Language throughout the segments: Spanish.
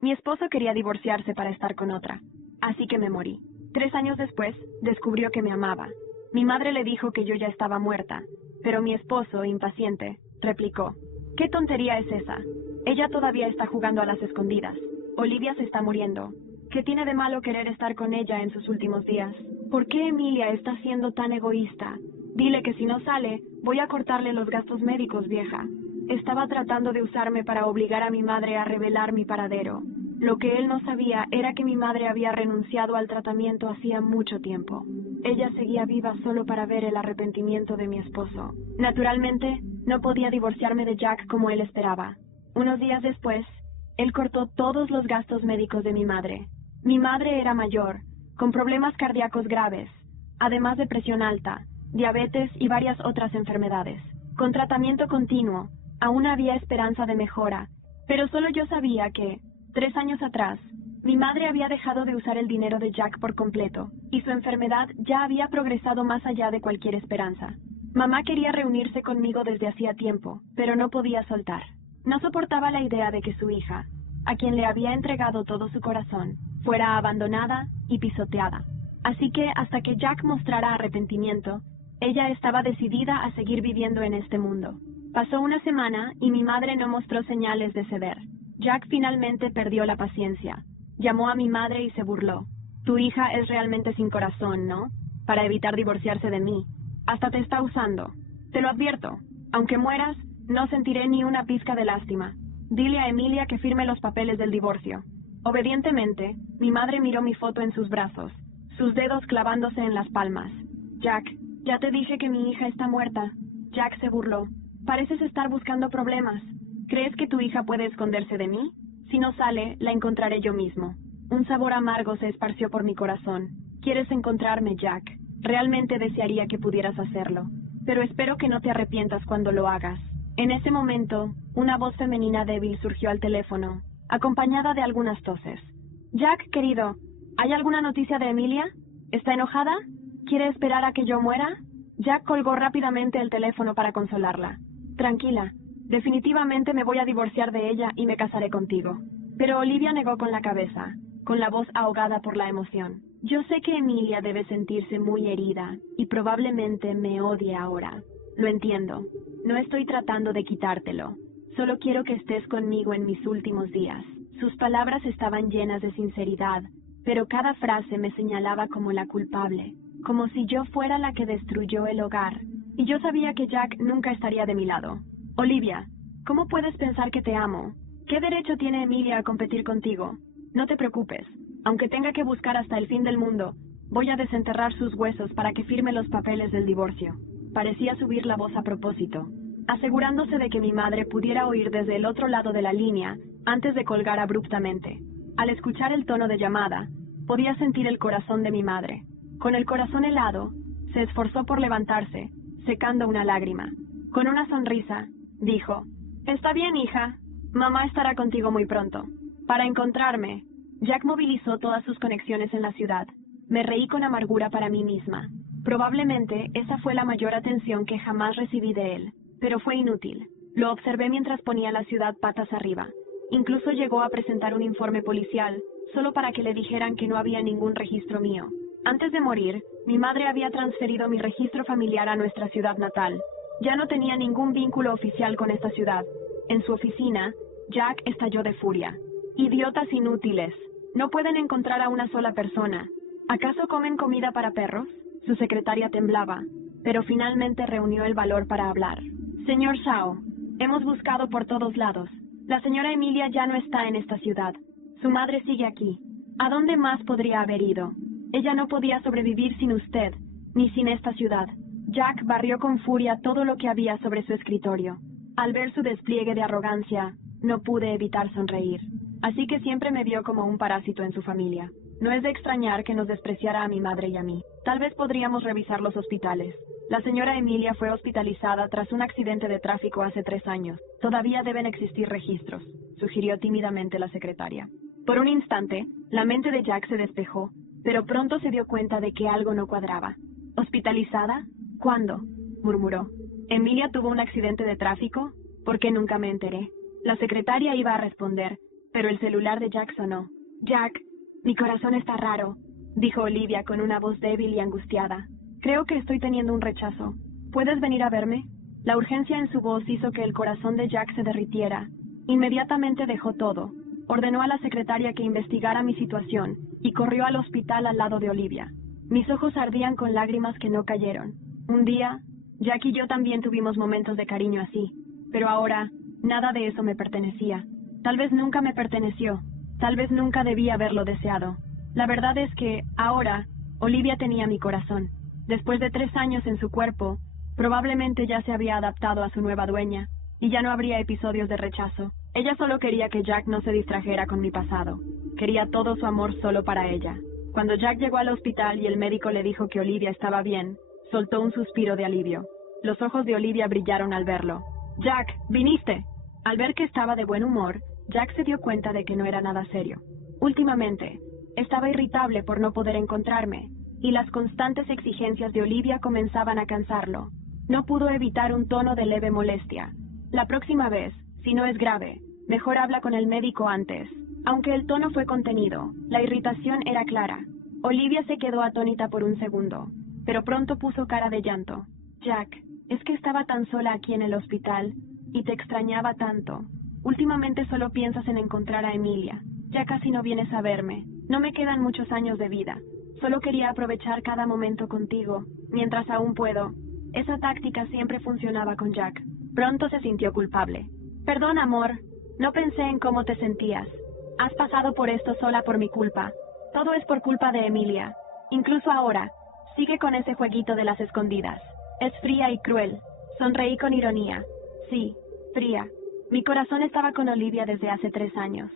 Mi esposo quería divorciarse para estar con otra, así que me morí. 3 años después, descubrió que me amaba. Mi madre le dijo que yo ya estaba muerta, pero mi esposo, impaciente, replicó: ¿Qué tontería es esa? Ella todavía está jugando a las escondidas. Olivia se está muriendo. ¿Qué tiene de malo querer estar con ella en sus últimos días? ¿Por qué Emilia está siendo tan egoísta? Dile que si no sale, voy a cortarle los gastos médicos, vieja. Estaba tratando de usarme para obligar a mi madre a revelar mi paradero. Lo que él no sabía era que mi madre había renunciado al tratamiento hacía mucho tiempo. Ella seguía viva solo para ver el arrepentimiento de mi esposo. Naturalmente, no podía divorciarme de Jack como él esperaba. Unos días después, él cortó todos los gastos médicos de mi madre. Mi madre era mayor, con problemas cardíacos graves, además de presión alta, diabetes y varias otras enfermedades. Con tratamiento continuo, aún había esperanza de mejora, pero solo yo sabía que, 3 años atrás, mi madre había dejado de usar el dinero de Jack por completo, y su enfermedad ya había progresado más allá de cualquier esperanza. Mamá quería reunirse conmigo desde hacía tiempo, pero no podía soltar. No soportaba la idea de que su hija, a quien le había entregado todo su corazón, fuera abandonada y pisoteada. Así que, hasta que Jack mostrara arrepentimiento, ella estaba decidida a seguir viviendo en este mundo. Pasó una semana y mi madre no mostró señales de ceder. Jack finalmente perdió la paciencia. Llamó a mi madre y se burló. Tu hija es realmente sin corazón, ¿no? Para evitar divorciarse de mí. Hasta te está usando. Te lo advierto. Aunque mueras, no sentiré ni una pizca de lástima. Dile a Emilia que firme los papeles del divorcio. Obedientemente, mi madre miró mi foto en sus brazos, sus dedos clavándose en las palmas. Jack, ya te dije que mi hija está muerta. Jack se burló. Pareces estar buscando problemas. ¿Crees que tu hija puede esconderse de mí? Si no sale, la encontraré yo mismo. Un sabor amargo se esparció por mi corazón. ¿Quieres encontrarme, Jack? Realmente desearía que pudieras hacerlo. Pero espero que no te arrepientas cuando lo hagas. En ese momento, una voz femenina débil surgió al teléfono, acompañada de algunas toses. Jack, querido, ¿hay alguna noticia de Emilia? ¿Está enojada? ¿Quiere esperar a que yo muera? Jack colgó rápidamente el teléfono para consolarla. Tranquila, definitivamente me voy a divorciar de ella y me casaré contigo. Pero Olivia negó con la cabeza, con la voz ahogada por la emoción. Yo sé que Emilia debe sentirse muy herida y probablemente me odie ahora. Lo entiendo. No estoy tratando de quitártelo. Solo quiero que estés conmigo en mis últimos días. Sus palabras estaban llenas de sinceridad, pero cada frase me señalaba como la culpable, como si yo fuera la que destruyó el hogar. Y yo sabía que Jack nunca estaría de mi lado. Olivia, ¿cómo puedes pensar que te amo? ¿Qué derecho tiene Emilia a competir contigo? No te preocupes. Aunque tenga que buscar hasta el fin del mundo, voy a desenterrar sus huesos para que firme los papeles del divorcio. Parecía subir la voz a propósito, asegurándose de que mi madre pudiera oír desde el otro lado de la línea antes de colgar abruptamente. Al escuchar el tono de llamada, podía sentir el corazón de mi madre. Con el corazón helado, se esforzó por levantarse, secando una lágrima. Con una sonrisa, dijo: «Está bien, hija. Mamá estará contigo muy pronto». Para encontrarme, Jack movilizó todas sus conexiones en la ciudad. Me reí con amargura para mí misma. Probablemente esa fue la mayor atención que jamás recibí de él, pero fue inútil. Lo observé mientras ponía la ciudad patas arriba. Incluso llegó a presentar un informe policial, solo para que le dijeran que no había ningún registro mío. Antes de morir, mi madre había transferido mi registro familiar a nuestra ciudad natal. Ya no tenía ningún vínculo oficial con esta ciudad. En su oficina, Jack estalló de furia. «Idiotas inútiles. No pueden encontrar a una sola persona. ¿Acaso comen comida para perros?». Su secretaria temblaba, pero finalmente reunió el valor para hablar. «Señor Shao, hemos buscado por todos lados. La señora Emilia ya no está en esta ciudad. Su madre sigue aquí. ¿A dónde más podría haber ido? Ella no podía sobrevivir sin usted, ni sin esta ciudad». Jack barrió con furia todo lo que había sobre su escritorio. Al ver su despliegue de arrogancia, no pude evitar sonreír. Así que siempre me vio como un parásito en su familia. No es de extrañar que nos despreciara a mi madre y a mí. Tal vez podríamos revisar los hospitales. La señora Emilia fue hospitalizada tras un accidente de tráfico hace 3 años. Todavía deben existir registros, sugirió tímidamente la secretaria. Por un instante, la mente de Jack se despejó, pero pronto se dio cuenta de que algo no cuadraba. ¿Hospitalizada? ¿Cuándo?, murmuró. ¿Emilia tuvo un accidente de tráfico? ¿Por qué nunca me enteré? La secretaria iba a responder, pero el celular de Jack sonó. «Jack, mi corazón está raro», dijo Olivia con una voz débil y angustiada. «Creo que estoy teniendo un rechazo. ¿Puedes venir a verme?» La urgencia en su voz hizo que el corazón de Jack se derritiera. Inmediatamente dejó todo. Ordenó a la secretaria que investigara mi situación y corrió al hospital al lado de Olivia. Mis ojos ardían con lágrimas que no cayeron. Un día, Jack y yo también tuvimos momentos de cariño así, pero ahora, nada de eso me pertenecía. Tal vez nunca me perteneció, tal vez nunca debí haberlo deseado. La verdad es que, ahora, Olivia tenía mi corazón. Después de 3 años en su cuerpo, probablemente ya se había adaptado a su nueva dueña, y ya no habría episodios de rechazo. Ella solo quería que Jack no se distrajera con mi pasado. Quería todo su amor solo para ella. Cuando Jack llegó al hospital y el médico le dijo que Olivia estaba bien, soltó un suspiro de alivio. Los ojos de Olivia brillaron al verlo. «Jack, ¿viniste?» Al ver que estaba de buen humor, Jack se dio cuenta de que no era nada serio. Últimamente, estaba irritable por no poder encontrarme, y las constantes exigencias de Olivia comenzaban a cansarlo. No pudo evitar un tono de leve molestia. «La próxima vez, si no es grave, mejor habla con el médico antes». Aunque el tono fue contenido, la irritación era clara. Olivia se quedó atónita por un segundo, pero pronto puso cara de llanto. «Jack, es que estaba tan sola aquí en el hospital, y te extrañaba tanto. Últimamente solo piensas en encontrar a Emilia. Ya casi no vienes a verme. No me quedan muchos años de vida. Solo quería aprovechar cada momento contigo, mientras aún puedo». Esa táctica siempre funcionaba con Jack. Pronto se sintió culpable. «Perdón, amor. No pensé en cómo te sentías. Has pasado por esto sola por mi culpa. Todo es por culpa de Emilia. Incluso ahora, sigue con ese jueguito de las escondidas. Es fría y cruel». Sonreí con ironía. «Sí, fría. Mi corazón estaba con Olivia desde hace 3 años.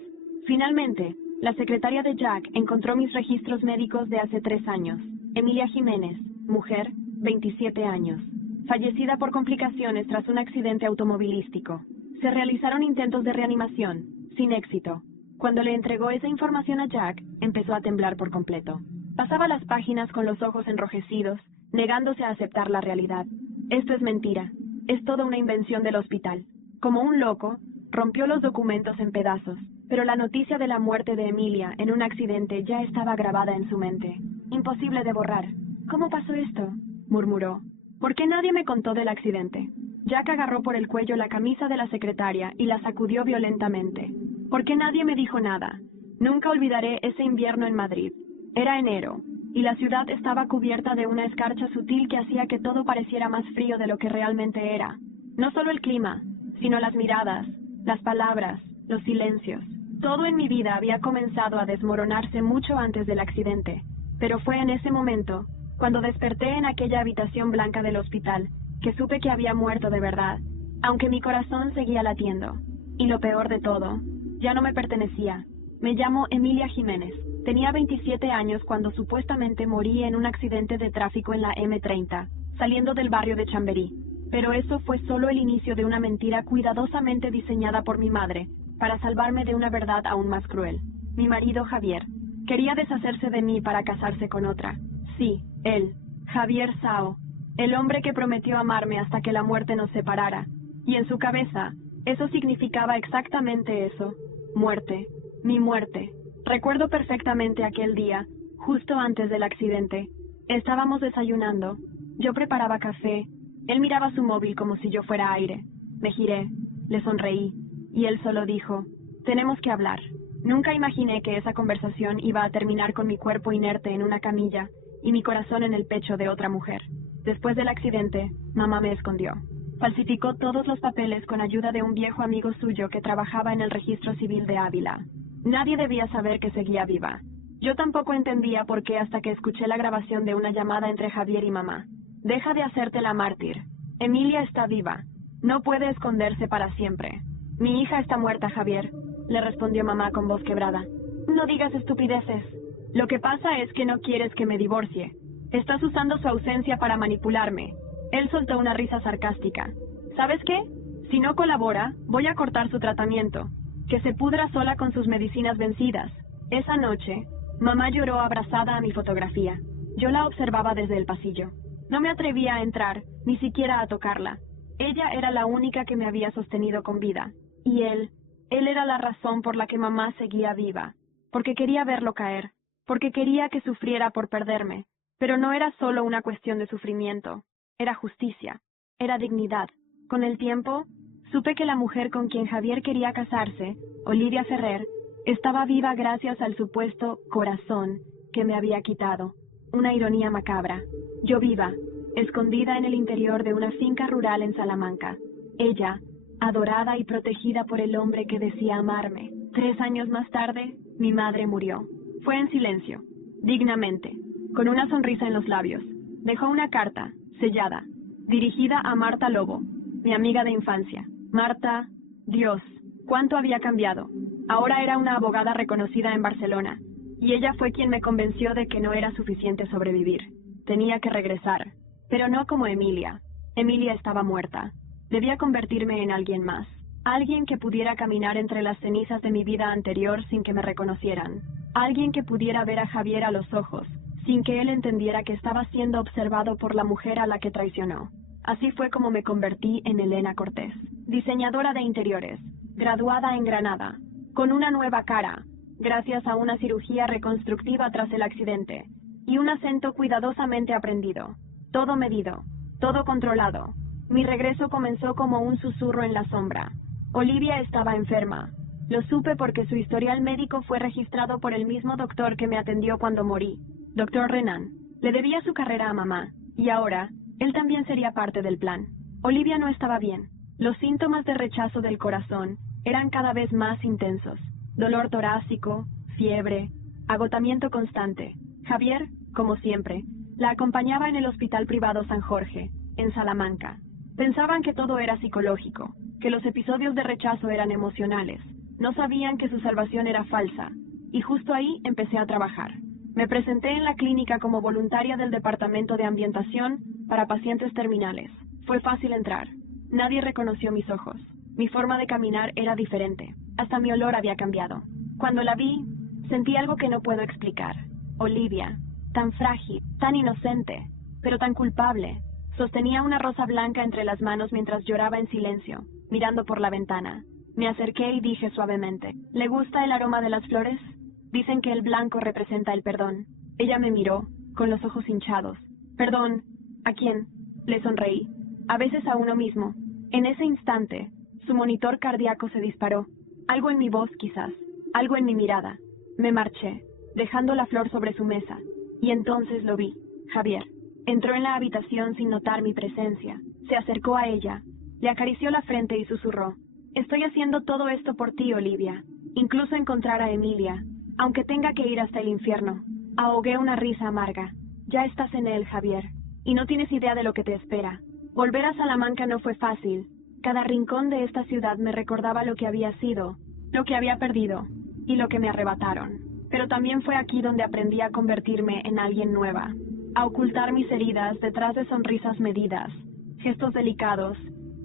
Finalmente, la secretaria de Jack encontró mis registros médicos de hace 3 años. Emilia Jiménez, mujer, 27 años. Fallecida por complicaciones tras un accidente automovilístico. Se realizaron intentos de reanimación, sin éxito. Cuando le entregó esa información a Jack, empezó a temblar por completo. Pasaba las páginas con los ojos enrojecidos, negándose a aceptar la realidad. «Esto es mentira. Es toda una invención del hospital». Como un loco, rompió los documentos en pedazos, pero la noticia de la muerte de Emilia en un accidente ya estaba grabada en su mente. Imposible de borrar. «¿Cómo pasó esto?», murmuró. «¿Por qué nadie me contó del accidente?». Jack agarró por el cuello la camisa de la secretaria y la sacudió violentamente. «¿Por qué nadie me dijo nada?». Nunca olvidaré ese invierno en Madrid. Era enero, y la ciudad estaba cubierta de una escarcha sutil que hacía que todo pareciera más frío de lo que realmente era. No solo el clima, sino las miradas, las palabras, los silencios. Todo en mi vida había comenzado a desmoronarse mucho antes del accidente, pero fue en ese momento, cuando desperté en aquella habitación blanca del hospital, que supe que había muerto de verdad, aunque mi corazón seguía latiendo. Y lo peor de todo, ya no me pertenecía. Me llamo Emilia Jiménez. Tenía 27 años cuando supuestamente morí en un accidente de tráfico en la M30, saliendo del barrio de Chamberí. Pero eso fue solo el inicio de una mentira cuidadosamente diseñada por mi madre, para salvarme de una verdad aún más cruel. Mi marido Javier quería deshacerse de mí para casarse con otra. Sí, él, Javier Sao, el hombre que prometió amarme hasta que la muerte nos separara. Y en su cabeza, eso significaba exactamente eso. Muerte. Mi muerte. Recuerdo perfectamente aquel día, justo antes del accidente. Estábamos desayunando. Yo preparaba café. Él miraba su móvil como si yo fuera aire. Me giré, le sonreí, y él solo dijo: «Tenemos que hablar». Nunca imaginé que esa conversación iba a terminar con mi cuerpo inerte en una camilla y mi corazón en el pecho de otra mujer. Después del accidente, mamá me escondió. Falsificó todos los papeles con ayuda de un viejo amigo suyo que trabajaba en el registro civil de Ávila. Nadie debía saber que seguía viva. Yo tampoco entendía por qué hasta que escuché la grabación de una llamada entre Javier y mamá. «Deja de hacerte la mártir. Emilia está viva. No puede esconderse para siempre». «Mi hija está muerta, Javier», le respondió mamá con voz quebrada. «No digas estupideces. Lo que pasa es que no quieres que me divorcie. Estás usando su ausencia para manipularme». Él soltó una risa sarcástica. «¿Sabes qué? Si no colabora, voy a cortar su tratamiento. Que se pudra sola con sus medicinas vencidas». Esa noche, mamá lloró abrazada a mi fotografía. Yo la observaba desde el pasillo. No me atrevía a entrar, ni siquiera a tocarla. Ella era la única que me había sostenido con vida. Y él, Él era la razón por la que mamá seguía viva, porque quería verlo caer, porque quería que sufriera por perderme, pero no era solo una cuestión de sufrimiento, era justicia, era dignidad. Con el tiempo, supe que la mujer con quien Javier quería casarse, Olivia Ferrer, estaba viva gracias al supuesto corazón que me había quitado. Una ironía macabra. Yo viva, escondida en el interior de una finca rural en Salamanca. Ella, adorada y protegida por el hombre que decía amarme. 3 años más tarde, mi madre murió. Fue en silencio, dignamente, con una sonrisa en los labios. Dejó una carta, sellada, dirigida a Marta Lobo, mi amiga de infancia. Marta, Dios, cuánto había cambiado. Ahora era una abogada reconocida en Barcelona, y ella fue quien me convenció de que no era suficiente sobrevivir. Tenía que regresar, pero no como Emilia. Emilia estaba muerta. Debía convertirme en alguien más, alguien que pudiera caminar entre las cenizas de mi vida anterior sin que me reconocieran, alguien que pudiera ver a Javier a los ojos, sin que él entendiera que estaba siendo observado por la mujer a la que traicionó. Así fue como me convertí en Elena Cortés, diseñadora de interiores, graduada en Granada, con una nueva cara, gracias a una cirugía reconstructiva tras el accidente, y un acento cuidadosamente aprendido, todo medido, todo controlado. Mi regreso comenzó como un susurro en la sombra. Olivia estaba enferma. Lo supe porque su historial médico fue registrado por el mismo doctor que me atendió cuando morí, Dr. Renan. Le debía su carrera a mamá, y ahora, él también sería parte del plan. Olivia no estaba bien. Los síntomas de rechazo del corazón eran cada vez más intensos. Dolor torácico, fiebre, agotamiento constante. Javier, como siempre, la acompañaba en el Hospital Privado San Jorge, en Salamanca. Pensaban que todo era psicológico, que los episodios de rechazo eran emocionales. No sabían que su salvación era falsa, y justo ahí empecé a trabajar. Me presenté en la clínica como voluntaria del Departamento de Ambientación para pacientes terminales. Fue fácil entrar. Nadie reconoció mis ojos. Mi forma de caminar era diferente. Hasta mi olor había cambiado. Cuando la vi, sentí algo que no puedo explicar. Olivia, tan frágil, tan inocente, pero tan culpable. Sostenía una rosa blanca entre las manos mientras lloraba en silencio, mirando por la ventana. Me acerqué y dije suavemente, ¿le gusta el aroma de las flores? Dicen que el blanco representa el perdón. Ella me miró, con los ojos hinchados. ¿Perdón? ¿A quién? Le sonreí. A veces a uno mismo. En ese instante, su monitor cardíaco se disparó. Algo en mi voz, quizás. Algo en mi mirada. Me marché, dejando la flor sobre su mesa. Y entonces lo vi. Javier. Entró en la habitación sin notar mi presencia. Se acercó a ella. Le acarició la frente y susurró. Estoy haciendo todo esto por ti, Olivia. Incluso encontrar a Emilia. Aunque tenga que ir hasta el infierno. Ahogué una risa amarga. Ya estás en él, Javier. Y no tienes idea de lo que te espera. Volver a Salamanca no fue fácil. Cada rincón de esta ciudad me recordaba lo que había sido, lo que había perdido, y lo que me arrebataron. Pero también fue aquí donde aprendí a convertirme en alguien nueva, a ocultar mis heridas detrás de sonrisas medidas, gestos delicados,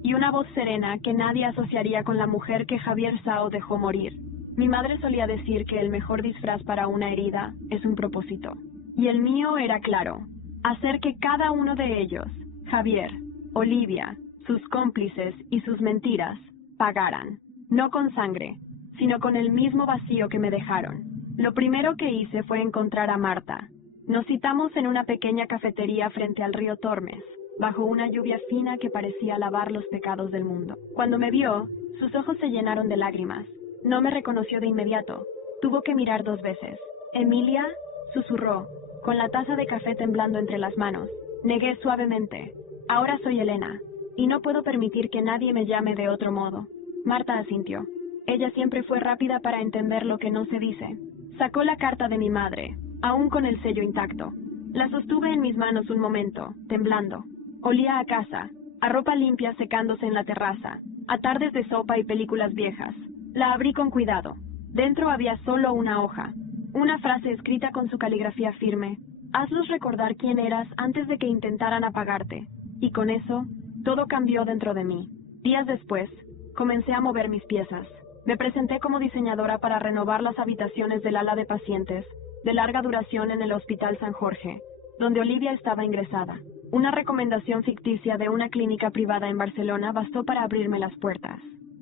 y una voz serena que nadie asociaría con la mujer que Javier Sao dejó morir. Mi madre solía decir que el mejor disfraz para una herida es un propósito. Y el mío era claro, hacer que cada uno de ellos, Javier, Olivia, sus cómplices y sus mentiras, pagaran, no con sangre, sino con el mismo vacío que me dejaron. Lo primero que hice fue encontrar a Marta. Nos citamos en una pequeña cafetería frente al río Tormes, bajo una lluvia fina que parecía lavar los pecados del mundo. Cuando me vio, sus ojos se llenaron de lágrimas. No me reconoció de inmediato. Tuvo que mirar 2 veces. Emilia, susurró, con la taza de café temblando entre las manos. Negué suavemente. Ahora soy Elena, y no puedo permitir que nadie me llame de otro modo. Marta asintió. Ella siempre fue rápida para entender lo que no se dice. Sacó la carta de mi madre, aún con el sello intacto. La sostuve en mis manos un momento, temblando. Olía a casa, a ropa limpia secándose en la terraza, a tardes de sopa y películas viejas. La abrí con cuidado. Dentro había solo una hoja, una frase escrita con su caligrafía firme. Hazlos recordar quién eras antes de que intentaran apagarte. Y con eso, todo cambió dentro de mí. Días después, comencé a mover mis piezas. Me presenté como diseñadora para renovar las habitaciones del ala de pacientes, de larga duración en el Hospital San Jorge, donde Olivia estaba ingresada. Una recomendación ficticia de una clínica privada en Barcelona bastó para abrirme las puertas.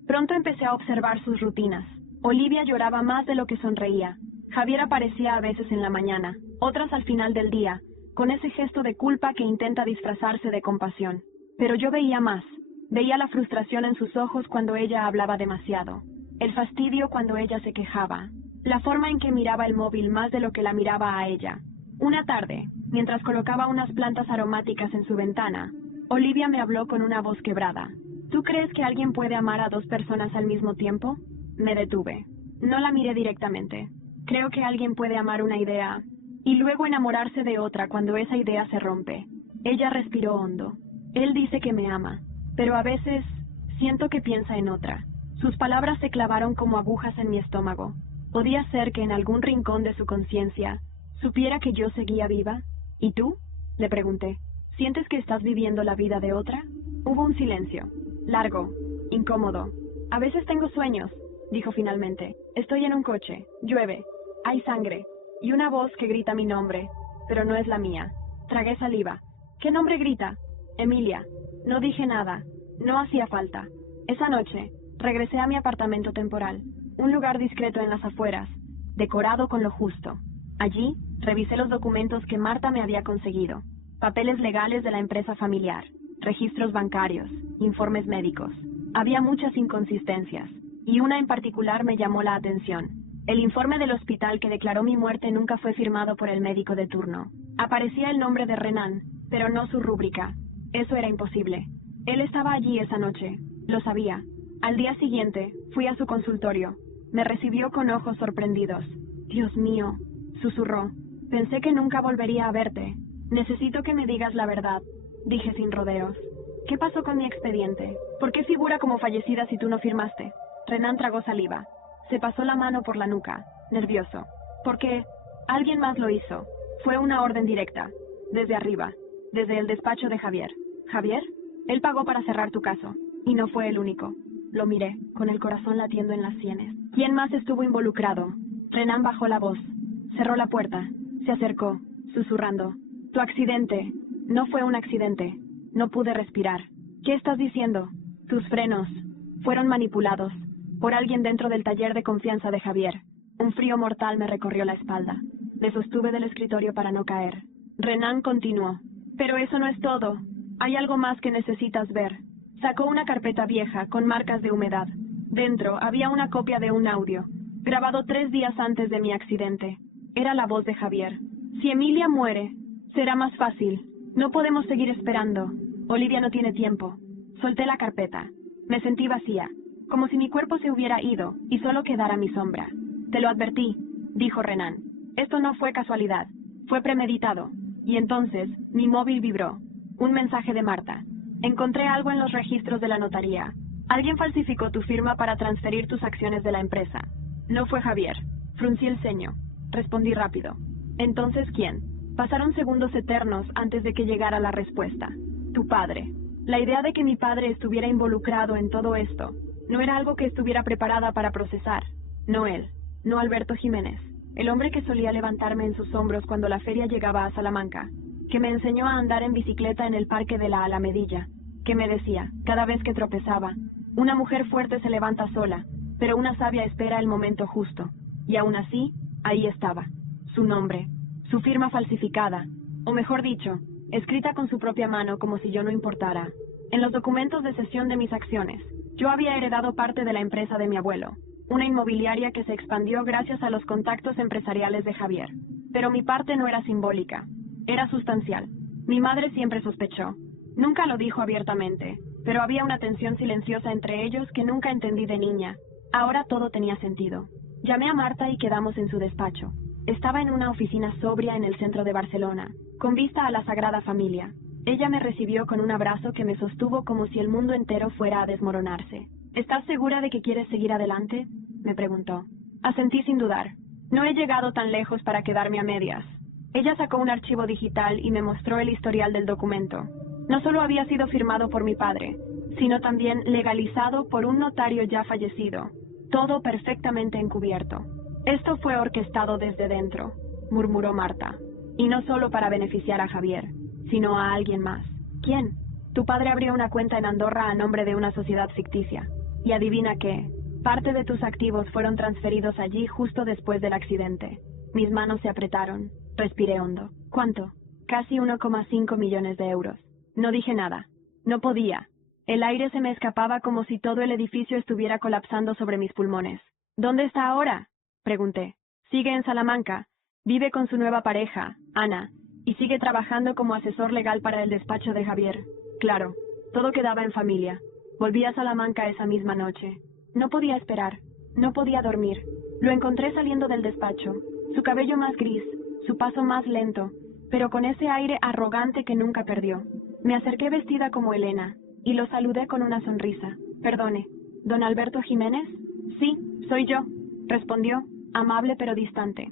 Pronto empecé a observar sus rutinas. Olivia lloraba más de lo que sonreía. Javier aparecía a veces en la mañana, otras al final del día, con ese gesto de culpa que intenta disfrazarse de compasión. Pero yo veía más. Veía la frustración en sus ojos cuando ella hablaba demasiado, el fastidio cuando ella se quejaba, la forma en que miraba el móvil más de lo que la miraba a ella. Una tarde, mientras colocaba unas plantas aromáticas en su ventana, Olivia me habló con una voz quebrada. ¿Tú crees que alguien puede amar a dos personas al mismo tiempo? Me detuve. No la miré directamente. Creo que alguien puede amar una idea y luego enamorarse de otra cuando esa idea se rompe. Ella respiró hondo. Él dice que me ama, pero a veces siento que piensa en otra. Sus palabras se clavaron como agujas en mi estómago. Podía ser que en algún rincón de su conciencia supiera que yo seguía viva. ¿Y tú? Le pregunté. ¿Sientes que estás viviendo la vida de otra? Hubo un silencio, largo, incómodo. A veces tengo sueños, dijo finalmente. Estoy en un coche, llueve, hay sangre, y una voz que grita mi nombre, pero no es la mía. Tragué saliva. ¿Qué nombre grita? Emilia. No dije nada, no hacía falta. Esa noche, regresé a mi apartamento temporal, un lugar discreto en las afueras, decorado con lo justo. Allí, revisé los documentos que Marta me había conseguido. Papeles legales de la empresa familiar, registros bancarios, informes médicos. Había muchas inconsistencias, y una en particular me llamó la atención. El informe del hospital que declaró mi muerte nunca fue firmado por el médico de turno. Aparecía el nombre de Renan, pero no su rúbrica. Eso era imposible. Él estaba allí esa noche, lo sabía. Al día siguiente, fui a su consultorio. Me recibió con ojos sorprendidos. Dios mío, susurró. Pensé que nunca volvería a verte. Necesito que me digas la verdad, dije sin rodeos. ¿Qué pasó con mi expediente? ¿Por qué figura como fallecida si tú no firmaste? Renan tragó saliva. Se pasó la mano por la nuca, nervioso. Porque alguien más lo hizo. Fue una orden directa, desde arriba, desde el despacho de Javier. ¿Javier? Él pagó para cerrar tu caso, y no fue el único. Lo miré, con el corazón latiendo en las sienes. ¿Quién más estuvo involucrado? Renan bajó la voz, cerró la puerta, se acercó, susurrando. Tu accidente. No fue un accidente. No pude respirar. ¿Qué estás diciendo? Tus frenos fueron manipulados por alguien dentro del taller de confianza de Javier. Un frío mortal me recorrió la espalda. Me sostuve del escritorio para no caer. Renan continuó. Pero eso no es todo. Hay algo más que necesitas ver. Sacó una carpeta vieja con marcas de humedad. Dentro había una copia de un audio, grabado 3 días antes de mi accidente. Era la voz de Javier. Si Emilia muere, será más fácil. No podemos seguir esperando. Olivia no tiene tiempo. Solté la carpeta. Me sentí vacía, como si mi cuerpo se hubiera ido y solo quedara mi sombra. Te lo advertí, dijo Renan. Esto no fue casualidad. Fue premeditado. Y entonces, mi móvil vibró. Un mensaje de Marta. Encontré algo en los registros de la notaría. Alguien falsificó tu firma para transferir tus acciones de la empresa. No fue Javier. Fruncí el ceño. Respondí rápido. Entonces, ¿quién? Pasaron segundos eternos antes de que llegara la respuesta. Tu padre. La idea de que mi padre estuviera involucrado en todo esto no era algo que estuviera preparada para procesar. No él, no Alberto Jiménez, el hombre que solía levantarme en sus hombros cuando la feria llegaba a Salamanca, que me enseñó a andar en bicicleta en el parque de la Alamedilla, que me decía, cada vez que tropezaba, una mujer fuerte se levanta sola, pero una sabia espera el momento justo. Y aún así, ahí estaba, su nombre, su firma falsificada, o mejor dicho, escrita con su propia mano como si yo no importara. En los documentos de cesión de mis acciones, yo había heredado parte de la empresa de mi abuelo, una inmobiliaria que se expandió gracias a los contactos empresariales de Javier. Pero mi parte no era simbólica, era sustancial. Mi madre siempre sospechó. Nunca lo dijo abiertamente, pero había una tensión silenciosa entre ellos que nunca entendí de niña. Ahora todo tenía sentido. Llamé a Marta y quedamos en su despacho. Estaba en una oficina sobria en el centro de Barcelona, con vista a la Sagrada Familia. Ella me recibió con un abrazo que me sostuvo como si el mundo entero fuera a desmoronarse. ¿Estás segura de que quieres seguir adelante?, me preguntó. Asentí sin dudar. No he llegado tan lejos para quedarme a medias. Ella sacó un archivo digital y me mostró el historial del documento. No solo había sido firmado por mi padre, sino también legalizado por un notario ya fallecido. Todo perfectamente encubierto. Esto fue orquestado desde dentro, murmuró Marta. Y no solo para beneficiar a Javier, sino a alguien más. ¿Quién? Tu padre abrió una cuenta en Andorra a nombre de una sociedad ficticia. Y adivina qué, parte de tus activos fueron transferidos allí justo después del accidente. Mis manos se apretaron, respiré hondo. ¿Cuánto? Casi 1,5 millones de euros. No dije nada. No podía. El aire se me escapaba como si todo el edificio estuviera colapsando sobre mis pulmones. ¿Dónde está ahora? Pregunté. Sigue en Salamanca. Vive con su nueva pareja, Ana, y sigue trabajando como asesor legal para el despacho de Javier. Claro, todo quedaba en familia. Volví a Salamanca esa misma noche. No podía esperar. No podía dormir. Lo encontré saliendo del despacho. Su cabello más gris, su paso más lento, pero con ese aire arrogante que nunca perdió. Me acerqué vestida como Elena, y lo saludé con una sonrisa. Perdone, ¿don Alberto Jiménez? Sí, soy yo, respondió, amable pero distante.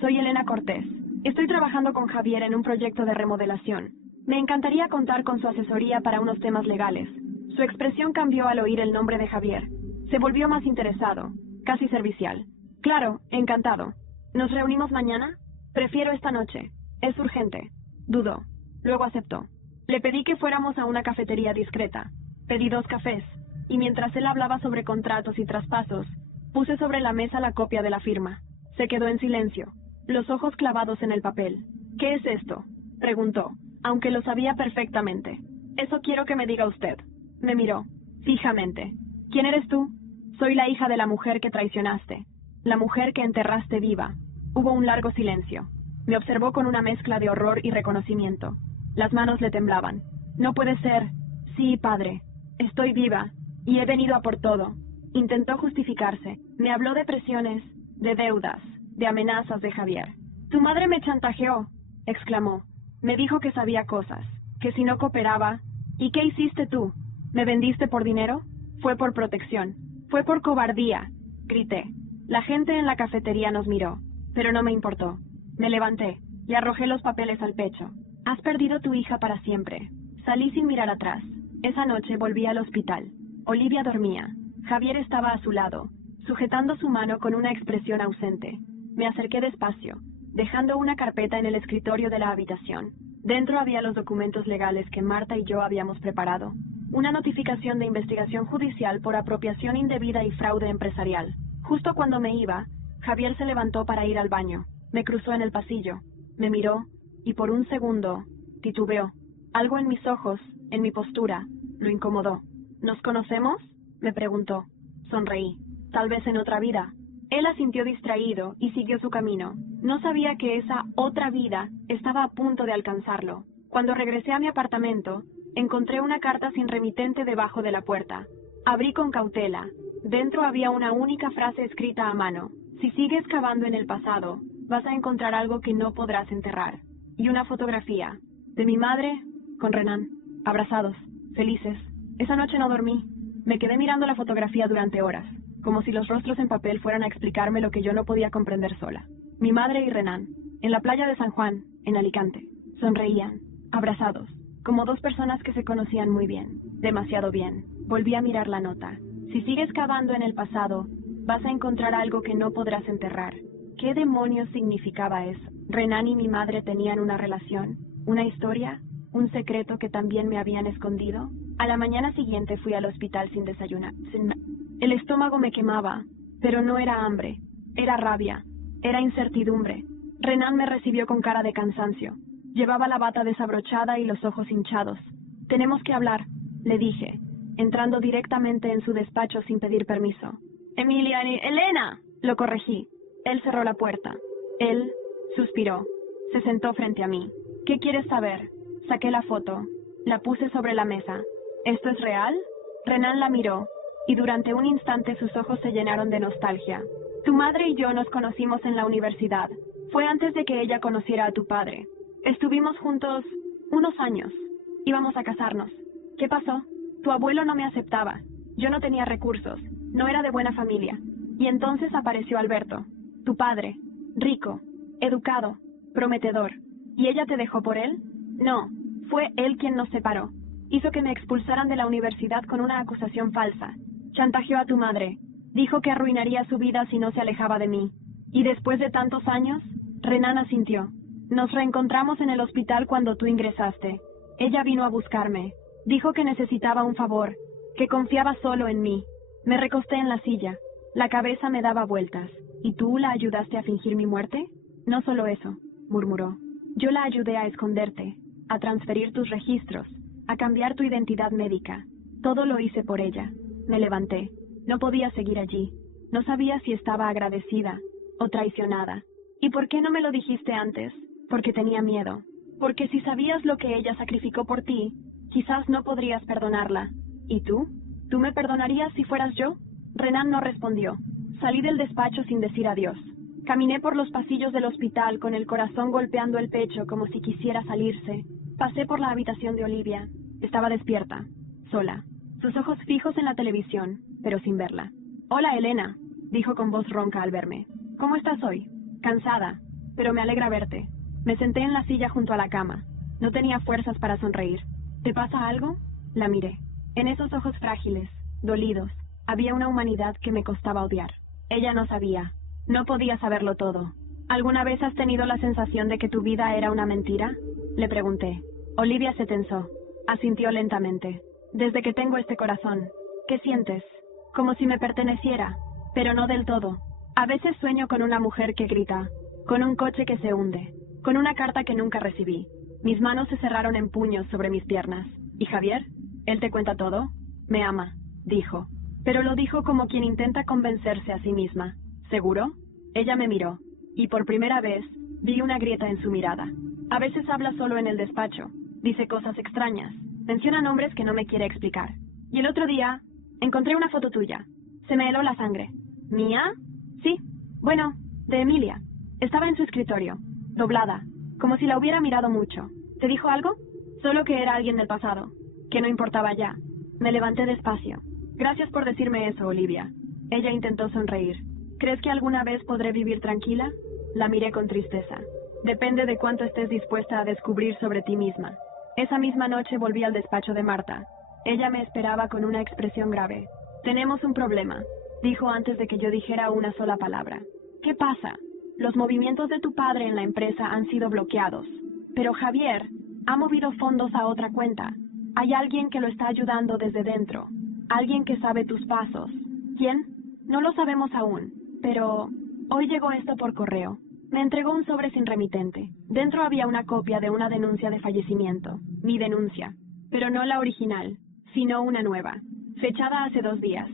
Soy Elena Cortés. Estoy trabajando con Javier en un proyecto de remodelación. Me encantaría contar con su asesoría para unos temas legales. Su expresión cambió al oír el nombre de Javier. Se volvió más interesado, casi servicial. Claro, encantado. ¿Nos reunimos mañana? Prefiero esta noche. Es urgente. Dudó. Luego aceptó. Le pedí que fuéramos a una cafetería discreta. Pedí 2 cafés, y mientras él hablaba sobre contratos y traspasos, puse sobre la mesa la copia de la firma. Se quedó en silencio, los ojos clavados en el papel. ¿Qué es esto?, preguntó, aunque lo sabía perfectamente. Eso quiero que me diga usted. Me miró, fijamente. ¿Quién eres tú? Soy la hija de la mujer que traicionaste, la mujer que enterraste viva. Hubo un largo silencio. Me observó con una mezcla de horror y reconocimiento. Las manos le temblaban. No puede ser. Sí, padre. Estoy viva, y he venido a por todo. Intentó justificarse. Me habló de presiones, de deudas, de amenazas de Javier. Tu madre me chantajeó, exclamó. Me dijo que sabía cosas, que si no cooperaba. ¿Y qué hiciste tú? ¿Me vendiste por dinero? Fue por protección. Fue por cobardía, grité. La gente en la cafetería nos miró, pero no me importó. Me levanté y arrojé los papeles al pecho. Has perdido tu hija para siempre. Salí sin mirar atrás. Esa noche volví al hospital. Olivia dormía. Javier estaba a su lado, sujetando su mano con una expresión ausente. Me acerqué despacio, dejando una carpeta en el escritorio de la habitación. Dentro había los documentos legales que Marta y yo habíamos preparado. Una notificación de investigación judicial por apropiación indebida y fraude empresarial. Justo cuando me iba, Javier se levantó para ir al baño. Me cruzó en el pasillo, me miró, y por un segundo titubeó. Algo en mis ojos, en mi postura, lo incomodó. ¿Nos conocemos?, me preguntó. Sonreí. Tal vez en otra vida. Él asintió distraído y siguió su camino. No sabía que esa otra vida estaba a punto de alcanzarlo. Cuando regresé a mi apartamento, encontré una carta sin remitente debajo de la puerta. Abrí con cautela. Dentro había una única frase escrita a mano. Si sigues cavando en el pasado, vas a encontrar algo que no podrás enterrar. Y una fotografía de mi madre con Renan, abrazados, felices. Esa noche no dormí. Me quedé mirando la fotografía durante horas, como si los rostros en papel fueran a explicarme lo que yo no podía comprender sola. Mi madre y Renan, en la playa de San Juan, en Alicante, sonreían, abrazados, como 2 personas que se conocían muy bien, demasiado bien. Volví a mirar la nota. Si sigues cavando en el pasado, vas a encontrar algo que no podrás enterrar. ¿Qué demonios significaba eso? ¿Renan y mi madre tenían una relación? ¿Una historia? ¿Un secreto que también me habían escondido? A la mañana siguiente fui al hospital sin desayunar. El estómago me quemaba, pero no era hambre, era rabia, era incertidumbre. Renan me recibió con cara de cansancio. Llevaba la bata desabrochada y los ojos hinchados. Tenemos que hablar, le dije, entrando directamente en su despacho sin pedir permiso. Emilia, Elena, lo corregí. Él cerró la puerta. Él suspiró. Se sentó frente a mí. ¿Qué quieres saber? Saqué la foto. La puse sobre la mesa. ¿Esto es real? Renan la miró, y durante un instante sus ojos se llenaron de nostalgia. Tu madre y yo nos conocimos en la universidad. Fue antes de que ella conociera a tu padre. Estuvimos juntos unos años. Íbamos a casarnos. ¿Qué pasó? Tu abuelo no me aceptaba. Yo no tenía recursos. No era de buena familia. Y entonces apareció Alberto, tu padre, rico, educado, prometedor. ¿Y ella te dejó por él? No, fue él quien nos separó. Hizo que me expulsaran de la universidad con una acusación falsa. Chantajeó a tu madre. Dijo que arruinaría su vida si no se alejaba de mí. Y después de tantos años, Renan asintió. Nos reencontramos en el hospital cuando tú ingresaste. Ella vino a buscarme. Dijo que necesitaba un favor, que confiaba solo en mí. Me recosté en la silla. La cabeza me daba vueltas. ¿Y tú la ayudaste a fingir mi muerte? No solo eso, murmuró. Yo la ayudé a esconderte, a transferir tus registros, a cambiar tu identidad médica. Todo lo hice por ella. Me levanté. No podía seguir allí. No sabía si estaba agradecida o traicionada. ¿Y por qué no me lo dijiste antes? Porque tenía miedo. Porque si sabías lo que ella sacrificó por ti, quizás no podrías perdonarla. ¿Y tú? ¿Tú me perdonarías si fueras yo? Renan no respondió. Salí del despacho sin decir adiós. Caminé por los pasillos del hospital con el corazón golpeando el pecho como si quisiera salirse. Pasé por la habitación de Olivia. Estaba despierta, sola, sus ojos fijos en la televisión, pero sin verla. «Hola, Elena», dijo con voz ronca al verme. «¿Cómo estás hoy?» «Cansada, pero me alegra verte». Me senté en la silla junto a la cama. No tenía fuerzas para sonreír. «¿Te pasa algo?» La miré. En esos ojos frágiles, dolidos, había una humanidad que me costaba odiar. Ella no sabía. No podía saberlo todo. ¿Alguna vez has tenido la sensación de que tu vida era una mentira? Le pregunté. Olivia se tensó. Asintió lentamente. Desde que tengo este corazón. ¿Qué sientes? Como si me perteneciera, pero no del todo. A veces sueño con una mujer que grita, con un coche que se hunde, con una carta que nunca recibí. Mis manos se cerraron en puños sobre mis piernas. ¿Y Javier? ¿Él te cuenta todo? Me ama, dijo. Pero lo dijo como quien intenta convencerse a sí misma. ¿Seguro? Ella me miró, y por primera vez vi una grieta en su mirada. A veces habla solo en el despacho, dice cosas extrañas, menciona nombres que no me quiere explicar. Y el otro día encontré una foto tuya. Se me heló la sangre. ¿Mía? Sí. Bueno, de Emilia. Estaba en su escritorio, doblada, como si la hubiera mirado mucho. ¿Te dijo algo? Solo que era alguien del pasado, que no importaba ya. Me levanté despacio. Gracias por decirme eso, Olivia. Ella intentó sonreír. ¿Crees que alguna vez podré vivir tranquila? La miré con tristeza. Depende de cuánto estés dispuesta a descubrir sobre ti misma. Esa misma noche volví al despacho de Marta. Ella me esperaba con una expresión grave. Tenemos un problema, dijo antes de que yo dijera una sola palabra. ¿Qué pasa? Los movimientos de tu padre en la empresa han sido bloqueados. Pero Javier ha movido fondos a otra cuenta. Hay alguien que lo está ayudando desde dentro. Alguien que sabe tus pasos. ¿Quién? No lo sabemos aún. Pero hoy llegó esto por correo. Me entregó un sobre sin remitente. Dentro había una copia de una denuncia de fallecimiento. Mi denuncia. Pero no la original, sino una nueva. Fechada hace 2 días.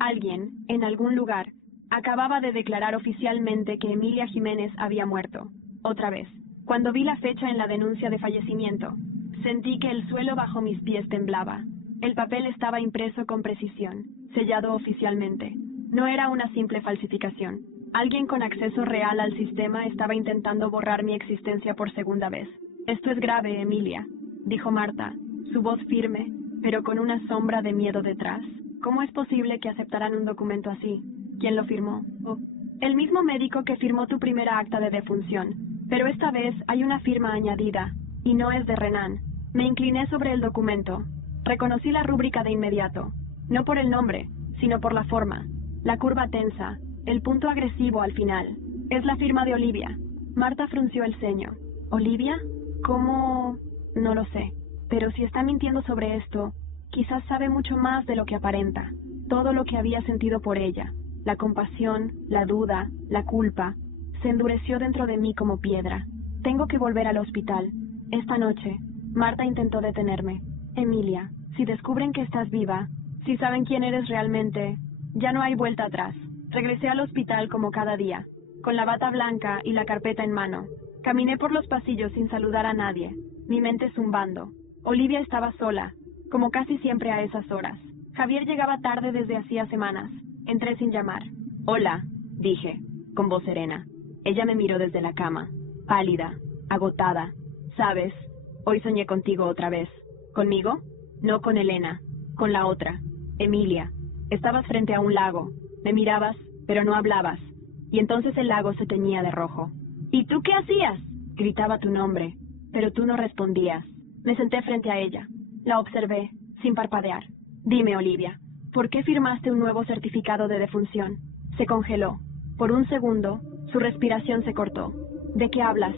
Alguien, en algún lugar, acababa de declarar oficialmente que Emilia Jiménez había muerto. Otra vez. Cuando vi la fecha en la denuncia de fallecimiento, sentí que el suelo bajo mis pies temblaba. El papel estaba impreso con precisión, sellado oficialmente. No era una simple falsificación. Alguien con acceso real al sistema estaba intentando borrar mi existencia por segunda vez. Esto es grave, Emilia, dijo Marta, su voz firme, pero con una sombra de miedo detrás. ¿Cómo es posible que aceptaran un documento así? ¿Quién lo firmó? Oh, el mismo médico que firmó tu primera acta de defunción. Pero esta vez hay una firma añadida, y no es de Renan. Me incliné sobre el documento. Reconocí la rúbrica de inmediato. No por el nombre, sino por la forma. La curva tensa, el punto agresivo al final. Es la firma de Olivia. Marta frunció el ceño. ¿Olivia? ¿Cómo? No lo sé. Pero si está mintiendo sobre esto, quizás sabe mucho más de lo que aparenta. Todo lo que había sentido por ella, la compasión, la duda, la culpa, se endureció dentro de mí como piedra. Tengo que volver al hospital. Esta noche, Marta intentó detenerme. Emilia, si descubren que estás viva, si saben quién eres realmente, ya no hay vuelta atrás. Regresé al hospital como cada día, con la bata blanca y la carpeta en mano. Caminé por los pasillos sin saludar a nadie, mi mente zumbando. Olivia estaba sola, como casi siempre a esas horas. Javier llegaba tarde desde hacía semanas. Entré sin llamar. «Hola», dije, con voz serena. Ella me miró desde la cama, pálida, agotada. «¿Sabes? Hoy soñé contigo otra vez». «¿Conmigo?» «No con Elena, con la otra, Emilia. Estabas frente a un lago. Me mirabas, pero no hablabas. Y entonces el lago se teñía de rojo. ¿Y tú qué hacías?» «Gritaba tu nombre, pero tú no respondías». Me senté frente a ella. La observé, sin parpadear. «Dime, Olivia, ¿por qué firmaste un nuevo certificado de defunción?» Se congeló. Por un segundo, su respiración se cortó. «¿De qué hablas?»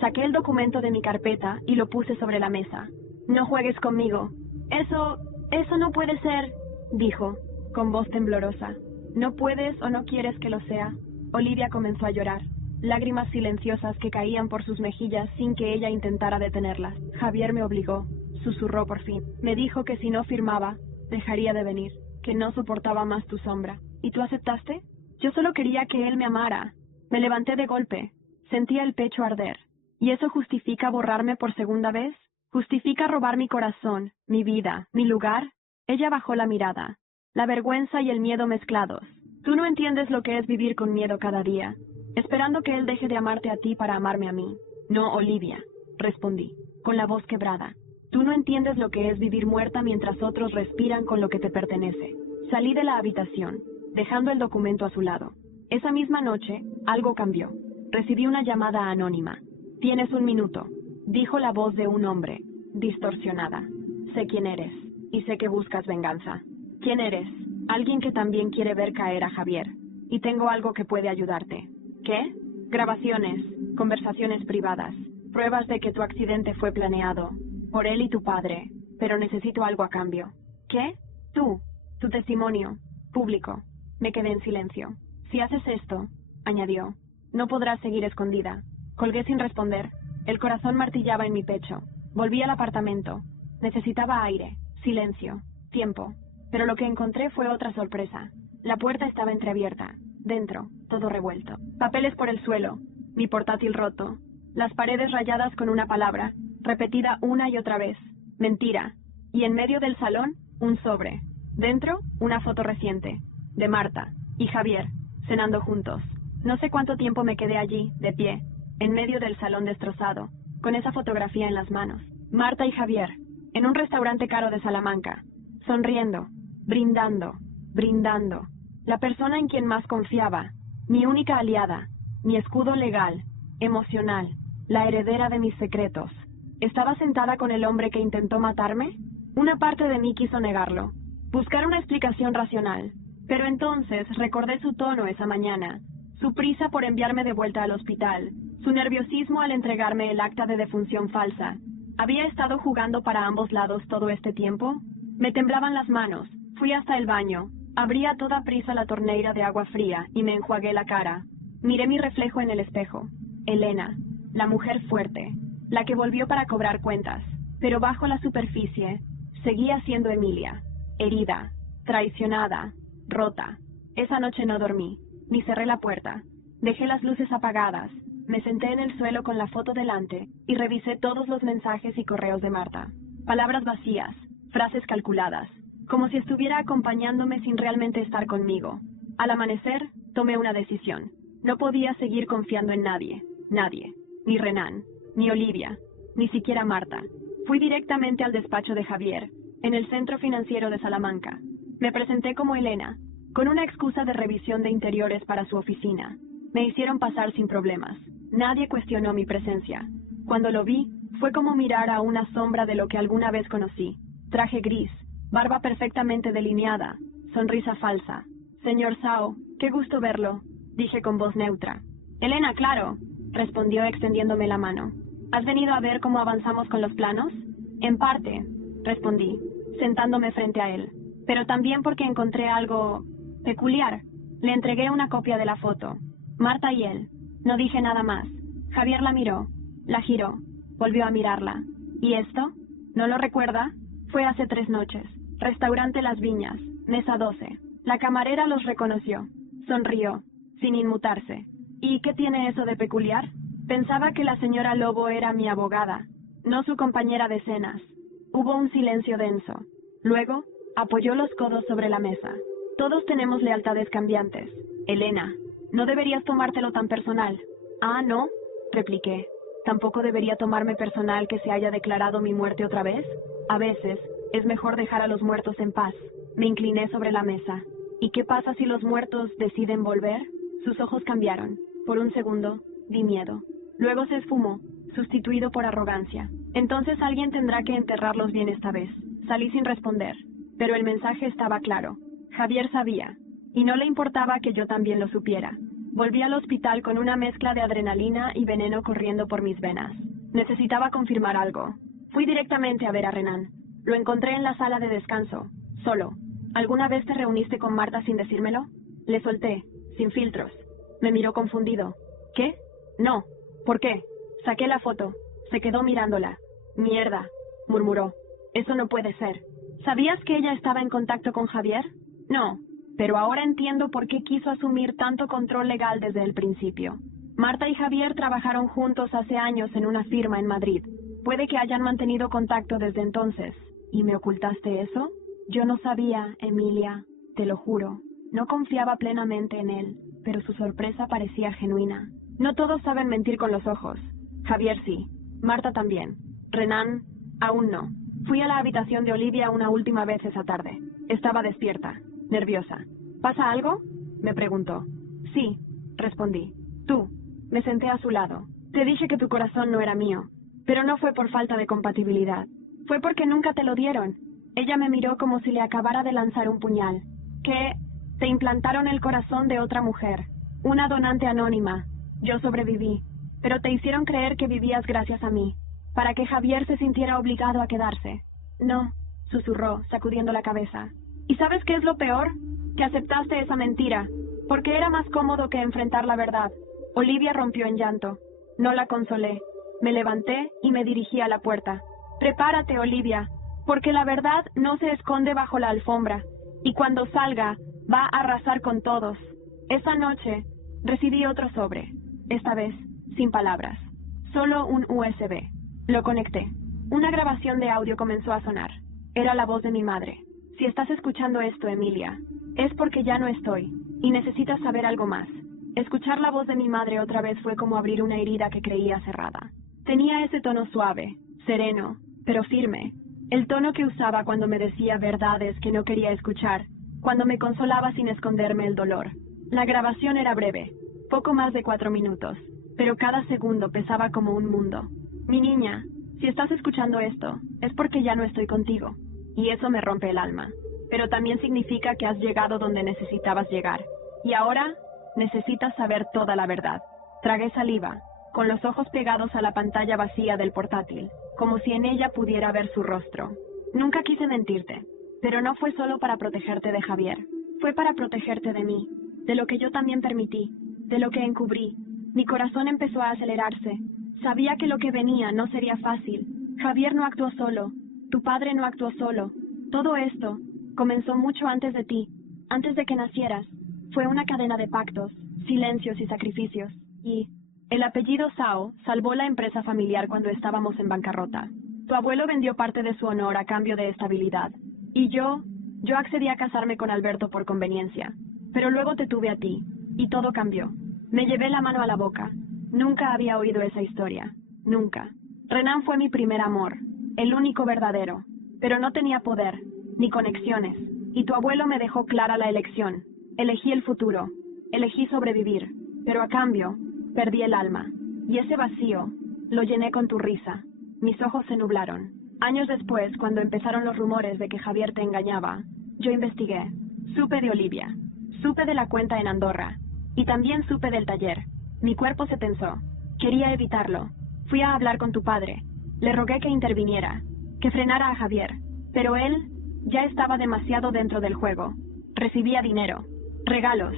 Saqué el documento de mi carpeta y lo puse sobre la mesa. «No juegues conmigo». Eso no puede ser», dijo, con voz temblorosa. ¿No puedes o no quieres que lo sea? Olivia comenzó a llorar, lágrimas silenciosas que caían por sus mejillas sin que ella intentara detenerlas. Javier me obligó, susurró por fin. Me dijo que si no firmaba, dejaría de venir, que no soportaba más tu sombra. ¿Y tú aceptaste? Yo solo quería que él me amara. Me levanté de golpe. Sentía el pecho arder. ¿Y eso justifica borrarme por segunda vez? ¿Justifica robar mi corazón, mi vida, mi lugar? Ella bajó la mirada. La vergüenza y el miedo mezclados. Tú no entiendes lo que es vivir con miedo cada día, esperando que él deje de amarte a ti para amarme a mí. No, Olivia, respondí, con la voz quebrada. Tú no entiendes lo que es vivir muerta mientras otros respiran con lo que te pertenece. Salí de la habitación, dejando el documento a su lado. Esa misma noche, algo cambió. Recibí una llamada anónima. Tienes un minuto, dijo la voz de un hombre, distorsionada. Sé quién eres, y sé que buscas venganza. ¿Quién eres? Alguien que también quiere ver caer a Javier. Y tengo algo que puede ayudarte. ¿Qué? Grabaciones, conversaciones privadas, pruebas de que tu accidente fue planeado, por él y tu padre, pero necesito algo a cambio. ¿Qué? Tú, tu testimonio, público. Me quedé en silencio. Si haces esto, añadió, no podrás seguir escondida. Colgué sin responder. El corazón martillaba en mi pecho. Volví al apartamento. Necesitaba aire, silencio, tiempo. Pero lo que encontré fue otra sorpresa. La puerta estaba entreabierta. Dentro, todo revuelto. Papeles por el suelo. Mi portátil roto. Las paredes rayadas con una palabra, repetida una y otra vez. Mentira. Y en medio del salón, un sobre. Dentro, una foto reciente. De Marta y Javier, cenando juntos. No sé cuánto tiempo me quedé allí, de pie, en medio del salón destrozado, con esa fotografía en las manos. Marta y Javier, en un restaurante caro de Salamanca, sonriendo, brindando, brindando. La persona en quien más confiaba, mi única aliada, mi escudo legal, emocional, la heredera de mis secretos. ¿Estaba sentada con el hombre que intentó matarme? Una parte de mí quiso negarlo, buscar una explicación racional, pero entonces recordé su tono esa mañana, su prisa por enviarme de vuelta al hospital, su nerviosismo al entregarme el acta de defunción falsa. ¿Había estado jugando para ambos lados todo este tiempo? Me temblaban las manos, fui hasta el baño, abrí a toda prisa la torneira de agua fría y me enjuagué la cara. Miré mi reflejo en el espejo. Elena, la mujer fuerte, la que volvió para cobrar cuentas, pero bajo la superficie, seguía siendo Emilia, herida, traicionada, rota. Esa noche no dormí, ni cerré la puerta. Dejé las luces apagadas, me senté en el suelo con la foto delante y revisé todos los mensajes y correos de Marta. Palabras vacías, frases calculadas, como si estuviera acompañándome sin realmente estar conmigo. Al amanecer, tomé una decisión. No podía seguir confiando en nadie, ni Renan, ni Olivia, ni siquiera Marta. Fui directamente al despacho de Javier, en el centro financiero de Salamanca. Me presenté como Elena, con una excusa de revisión de interiores para su oficina. Me hicieron pasar sin problemas. Nadie cuestionó mi presencia. Cuando lo vi, fue como mirar a una sombra de lo que alguna vez conocí. Traje gris, barba perfectamente delineada, sonrisa falsa. Señor Sao, qué gusto verlo, dije con voz neutra. Elena, claro, respondió extendiéndome la mano. ¿Has venido a ver cómo avanzamos con los planos? En parte, respondí, sentándome frente a él, pero también porque encontré algo peculiar. Le entregué una copia de la foto. Marta y él. No dije nada más. Javier la miró, la giró, volvió a mirarla. ¿Y esto? ¿No lo recuerda? Fue hace 3 noches. Restaurante Las Viñas, mesa 12. La camarera los reconoció. Sonrió, sin inmutarse. ¿Y qué tiene eso de peculiar? Pensaba que la señora Lobo era mi abogada, no su compañera de cenas. Hubo un silencio denso. Luego, apoyó los codos sobre la mesa. Todos tenemos lealtades cambiantes. Elena, no deberías tomártelo tan personal. Ah, ¿no? Repliqué. ¿Tampoco debería tomarme personal que se haya declarado mi muerte otra vez? A veces, es mejor dejar a los muertos en paz. Me incliné sobre la mesa. ¿Y qué pasa si los muertos deciden volver? Sus ojos cambiaron. Por un segundo, vi miedo. Luego se esfumó, sustituido por arrogancia. Entonces alguien tendrá que enterrarlos bien esta vez. Salí sin responder, pero el mensaje estaba claro. Javier sabía, y no le importaba que yo también lo supiera. Volví al hospital con una mezcla de adrenalina y veneno corriendo por mis venas. Necesitaba confirmar algo. Fui directamente a ver a Renan. Lo encontré en la sala de descanso, solo. ¿Alguna vez te reuniste con Marta sin decírmelo? Le solté, sin filtros. Me miró confundido. ¿Qué? No. ¿Por qué? Saqué la foto. Se quedó mirándola. Mierda, murmuró. Eso no puede ser. ¿Sabías que ella estaba en contacto con Javier? No, pero ahora entiendo por qué quiso asumir tanto control legal desde el principio. Marta y Javier trabajaron juntos hace años en una firma en Madrid. Puede que hayan mantenido contacto desde entonces. ¿Y me ocultaste eso? Yo no sabía, Emilia, te lo juro. No confiaba plenamente en él, pero su sorpresa parecía genuina. No todos saben mentir con los ojos. Javier sí. Marta también. Renan, aún no. Fui a la habitación de Olivia una última vez esa tarde. Estaba despierta, nerviosa. ¿Pasa algo? Me preguntó. Sí, respondí. Tú. Me senté a su lado. Te dije que tu corazón no era mío, pero no fue por falta de compatibilidad. Fue porque nunca te lo dieron. Ella me miró como si le acabara de lanzar un puñal. ¿Qué? Te implantaron el corazón de otra mujer. Una donante anónima. Yo sobreviví. Pero te hicieron creer que vivías gracias a mí, para que Javier se sintiera obligado a quedarse. No, susurró, sacudiendo la cabeza. ¿Y sabes qué es lo peor? Que aceptaste esa mentira, porque era más cómodo que enfrentar la verdad. Olivia rompió en llanto. No la consolé. Me levanté y me dirigí a la puerta. Prepárate, Olivia, porque la verdad no se esconde bajo la alfombra, y cuando salga, va a arrasar con todos. Esa noche, recibí otro sobre, esta vez, sin palabras. Solo un USB. Lo conecté. Una grabación de audio comenzó a sonar. Era la voz de mi madre. Si estás escuchando esto, Emilia, es porque ya no estoy, y necesitas saber algo más. Escuchar la voz de mi madre otra vez fue como abrir una herida que creía cerrada. Tenía ese tono suave, sereno, pero firme. El tono que usaba cuando me decía verdades que no quería escuchar, cuando me consolaba sin esconderme el dolor. La grabación era breve, poco más de 4 minutos, pero cada segundo pesaba como un mundo. Mi niña, si estás escuchando esto, es porque ya no estoy contigo, y eso me rompe el alma. Pero también significa que has llegado donde necesitabas llegar, y ahora necesitas saber toda la verdad. Tragué saliva, con los ojos pegados a la pantalla vacía del portátil, como si en ella pudiera ver su rostro. Nunca quise mentirte, pero no fue solo para protegerte de Javier, fue para protegerte de mí, de lo que yo también permití, de lo que encubrí. Mi corazón empezó a acelerarse. Sabía que lo que venía no sería fácil. Javier no actuó solo, tu padre no actuó solo. Todo esto comenzó mucho antes de ti, antes de que nacieras. Fue una cadena de pactos, silencios y sacrificios. Y el apellido Sao salvó la empresa familiar cuando estábamos en bancarrota. Tu abuelo vendió parte de su honor a cambio de estabilidad. Y yo accedí a casarme con Alberto por conveniencia. Pero luego te tuve a ti, y todo cambió. Me llevé la mano a la boca. Nunca había oído esa historia. Nunca. Renan fue mi primer amor, el único verdadero. Pero no tenía poder, ni conexiones. Y tu abuelo me dejó clara la elección. Elegí el futuro. Elegí sobrevivir. Pero a cambio, perdí el alma. Y ese vacío, lo llené con tu risa. Mis ojos se nublaron. Años después, cuando empezaron los rumores de que Javier te engañaba, yo investigué. Supe de Olivia. Supe de la cuenta en Andorra. Y también supe del taller. Mi cuerpo se tensó. Quería evitarlo. Fui a hablar con tu padre. Le rogué que interviniera, que frenara a Javier. Pero él ya estaba demasiado dentro del juego. Recibía dinero, regalos,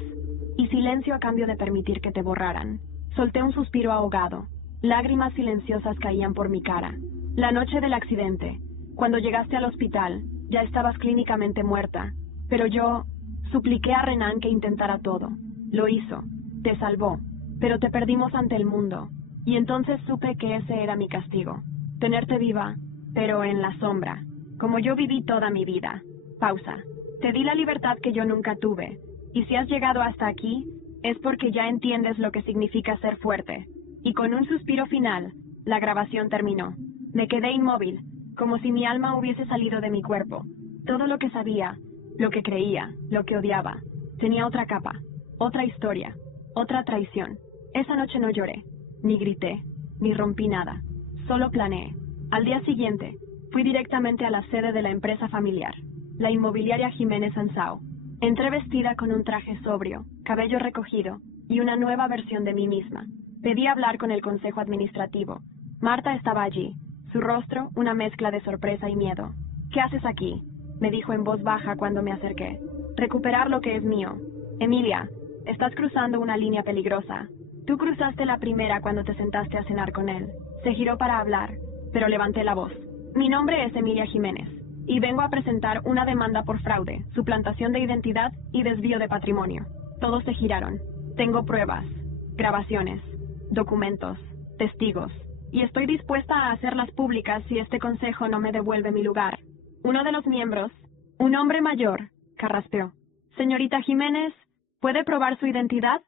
y silencio a cambio de permitir que te borraran. Solté un suspiro ahogado. Lágrimas silenciosas caían por mi cara. La noche del accidente, cuando llegaste al hospital, ya estabas clínicamente muerta. Pero yo supliqué a Renan que intentara todo. Lo hizo. Te salvó. Pero te perdimos ante el mundo. Y entonces supe que ese era mi castigo. Tenerte viva, pero en la sombra. Como yo viví toda mi vida. Pausa. Te di la libertad que yo nunca tuve. Y si has llegado hasta aquí, es porque ya entiendes lo que significa ser fuerte. Y con un suspiro final, la grabación terminó. Me quedé inmóvil, como si mi alma hubiese salido de mi cuerpo. Todo lo que sabía, lo que creía, lo que odiaba, tenía otra capa, otra historia, otra traición. Esa noche no lloré, ni grité, ni rompí nada. Solo planeé. Al día siguiente, fui directamente a la sede de la empresa familiar, la inmobiliaria Jiménez Ansao. Entré vestida con un traje sobrio, cabello recogido, y una nueva versión de mí misma. Pedí hablar con el consejo administrativo. Marta estaba allí, su rostro una mezcla de sorpresa y miedo. ¿Qué haces aquí? me dijo en voz baja cuando me acerqué. Recuperar lo que es mío. Emilia, estás cruzando una línea peligrosa. Tú cruzaste la primera cuando te sentaste a cenar con él. Se giró para hablar, pero levanté la voz. Mi nombre es Emilia Jiménez, y vengo a presentar una demanda por fraude, suplantación de identidad y desvío de patrimonio. Todos se giraron. Tengo pruebas, grabaciones, documentos, testigos, y estoy dispuesta a hacerlas públicas si este consejo no me devuelve mi lugar. Uno de los miembros, un hombre mayor, carraspeó. Señorita Jiménez, ¿puede probar su identidad?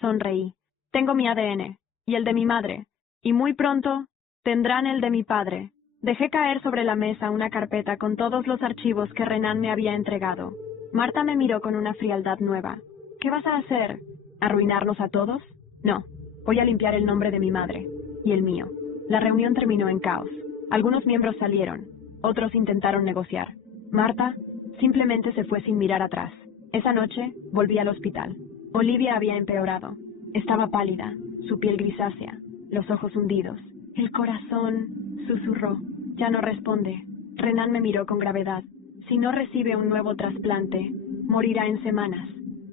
Sonreí. Tengo mi ADN, y el de mi madre, y muy pronto tendrán el de mi padre. Dejé caer sobre la mesa una carpeta con todos los archivos que Renan me había entregado. Marta me miró con una frialdad nueva. ¿Qué vas a hacer? ¿Arruinarlos a todos? No, voy a limpiar el nombre de mi madre, y el mío. La reunión terminó en caos. Algunos miembros salieron, otros intentaron negociar. Marta simplemente se fue sin mirar atrás. Esa noche volví al hospital. Olivia había empeorado. Estaba pálida, su piel grisácea, los ojos hundidos. El corazón, susurró. Ya no responde. Renan me miró con gravedad. Si no recibe un nuevo trasplante, morirá en semanas.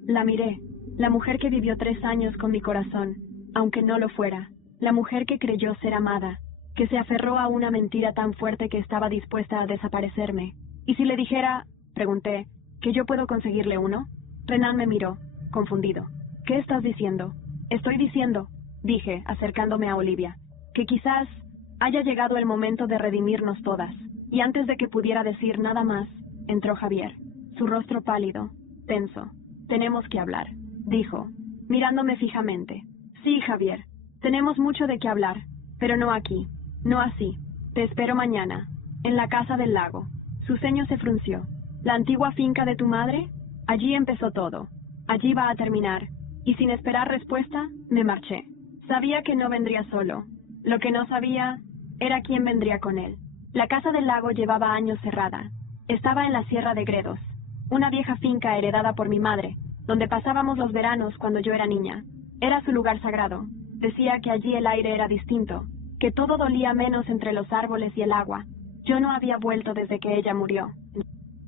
La miré. La mujer que vivió 3 años con mi corazón, aunque no lo fuera. La mujer que creyó ser amada, que se aferró a una mentira tan fuerte que estaba dispuesta a desaparecerme. ¿Y si le dijera, pregunté, que yo puedo conseguirle uno? Renan me miró, confundido. ¿Qué estás diciendo? Estoy diciendo, dije, acercándome a Olivia, que quizás haya llegado el momento de redimirnos todas. Y antes de que pudiera decir nada más, entró Javier, su rostro pálido, tenso. Tenemos que hablar, dijo, mirándome fijamente. Sí, Javier, tenemos mucho de qué hablar, pero no aquí, no así. Te espero mañana, en la casa del lago. Su ceño se frunció. ¿La antigua finca de tu madre? Allí empezó todo. Allí va a terminar. Y sin esperar respuesta, me marché. Sabía que no vendría solo. Lo que no sabía era quién vendría con él. La casa del lago llevaba años cerrada. Estaba en la Sierra de Gredos, una vieja finca heredada por mi madre, donde pasábamos los veranos cuando yo era niña. Era su lugar sagrado. Decía que allí el aire era distinto, que todo dolía menos entre los árboles y el agua. Yo no había vuelto desde que ella murió.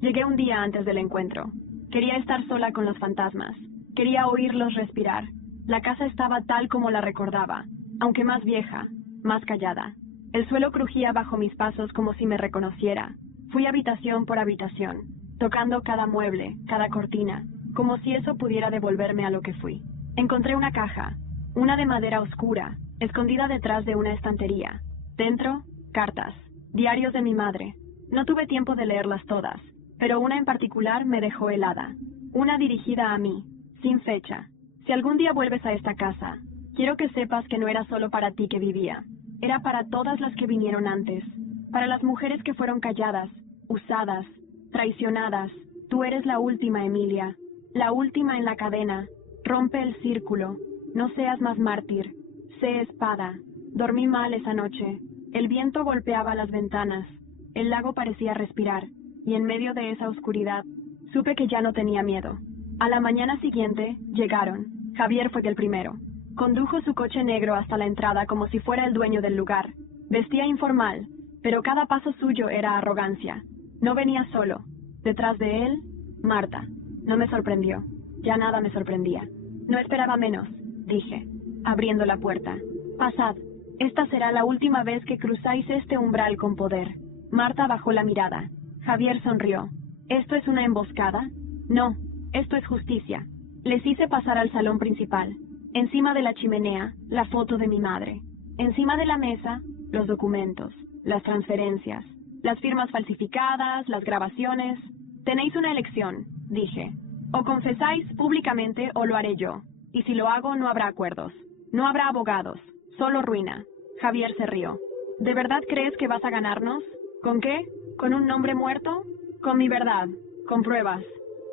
Llegué un día antes del encuentro. Quería estar sola con los fantasmas. Quería oírlos respirar. La casa estaba tal como la recordaba, aunque más vieja, más callada. El suelo crujía bajo mis pasos como si me reconociera. Fui habitación por habitación, tocando cada mueble, cada cortina, como si eso pudiera devolverme a lo que fui. Encontré una caja, una de madera oscura, escondida detrás de una estantería. Dentro, cartas, diarios de mi madre. No tuve tiempo de leerlas todas, pero una en particular me dejó helada. Una dirigida a mí, sin fecha. Si algún día vuelves a esta casa, quiero que sepas que no era solo para ti que vivía. Era para todas las que vinieron antes. Para las mujeres que fueron calladas, usadas, traicionadas. Tú eres la última, Emilia. La última en la cadena. Rompe el círculo. No seas más mártir. Sé espada. Dormí mal esa noche. El viento golpeaba las ventanas. El lago parecía respirar. Y en medio de esa oscuridad, supe que ya no tenía miedo. A la mañana siguiente, llegaron. Javier fue el primero. Condujo su coche negro hasta la entrada como si fuera el dueño del lugar. Vestía informal, pero cada paso suyo era arrogancia. No venía solo. Detrás de él, Marta. No me sorprendió. Ya nada me sorprendía. No esperaba menos, dije, abriendo la puerta. Pasad. Esta será la última vez que cruzáis este umbral con poder. Marta bajó la mirada. Javier sonrió. ¿Esto es una emboscada? No, esto es justicia. Les hice pasar al salón principal. Encima de la chimenea, la foto de mi madre. Encima de la mesa, los documentos, las transferencias, las firmas falsificadas, las grabaciones. Tenéis una elección, dije. O confesáis públicamente o lo haré yo. Y si lo hago, no habrá acuerdos. No habrá abogados. Solo ruina. Javier se rió. ¿De verdad crees que vas a ganarnos? ¿Con qué? ¿Con un nombre muerto? Con mi verdad. Con pruebas.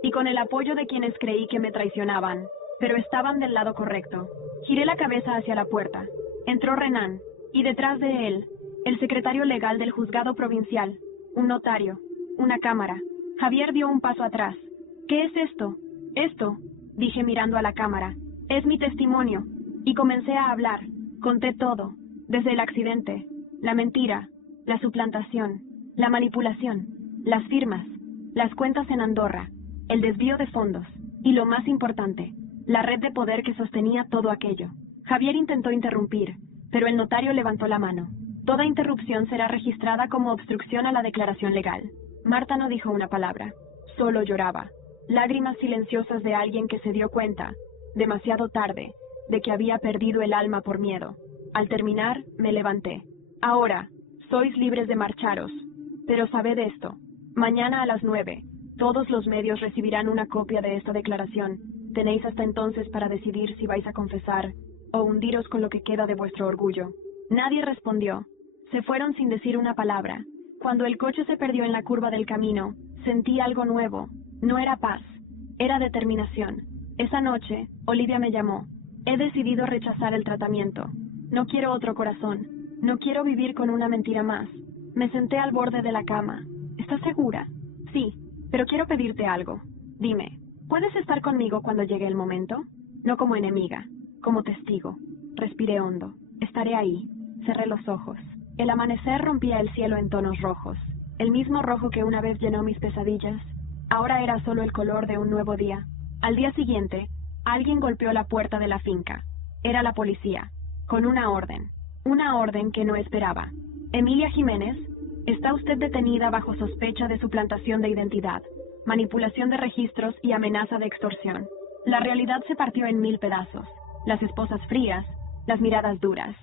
Y con el apoyo de quienes creí que me traicionaban. Pero estaban del lado correcto. Giré la cabeza hacia la puerta. Entró Renan, y detrás de él, el secretario legal del juzgado provincial, un notario, una cámara. Javier dio un paso atrás. ¿Qué es esto? Esto, dije mirando a la cámara, es mi testimonio. Y comencé a hablar. Conté todo, desde el accidente, la mentira, la suplantación, la manipulación, las firmas, las cuentas en Andorra, el desvío de fondos, y lo más importante, la red de poder que sostenía todo aquello. Javier intentó interrumpir, pero el notario levantó la mano. Toda interrupción será registrada como obstrucción a la declaración legal. Marta no dijo una palabra, solo lloraba. Lágrimas silenciosas de alguien que se dio cuenta, demasiado tarde, de que había perdido el alma por miedo. Al terminar, me levanté. Ahora, sois libres de marcharos, pero sabed esto. Mañana a las 9, todos los medios recibirán una copia de esta declaración. Tenéis hasta entonces para decidir si vais a confesar o hundiros con lo que queda de vuestro orgullo. Nadie respondió. Se fueron sin decir una palabra. Cuando el coche se perdió en la curva del camino, sentí algo nuevo. No era paz, era determinación. Esa noche, Olivia me llamó. He decidido rechazar el tratamiento. No quiero otro corazón. No quiero vivir con una mentira más. Me senté al borde de la cama. ¿Estás segura? Sí, pero quiero pedirte algo. Dime, ¿puedes estar conmigo cuando llegue el momento? No como enemiga, como testigo. Respiré hondo. Estaré ahí. Cerré los ojos. El amanecer rompía el cielo en tonos rojos. El mismo rojo que una vez llenó mis pesadillas. Ahora era solo el color de un nuevo día. Al día siguiente, alguien golpeó la puerta de la finca. Era la policía, con una orden. Una orden que no esperaba. Emilia Jiménez, está usted detenida bajo sospecha de suplantación de identidad, manipulación de registros y amenaza de extorsión. La realidad se partió en 1000 pedazos. Las esposas frías, las miradas duras.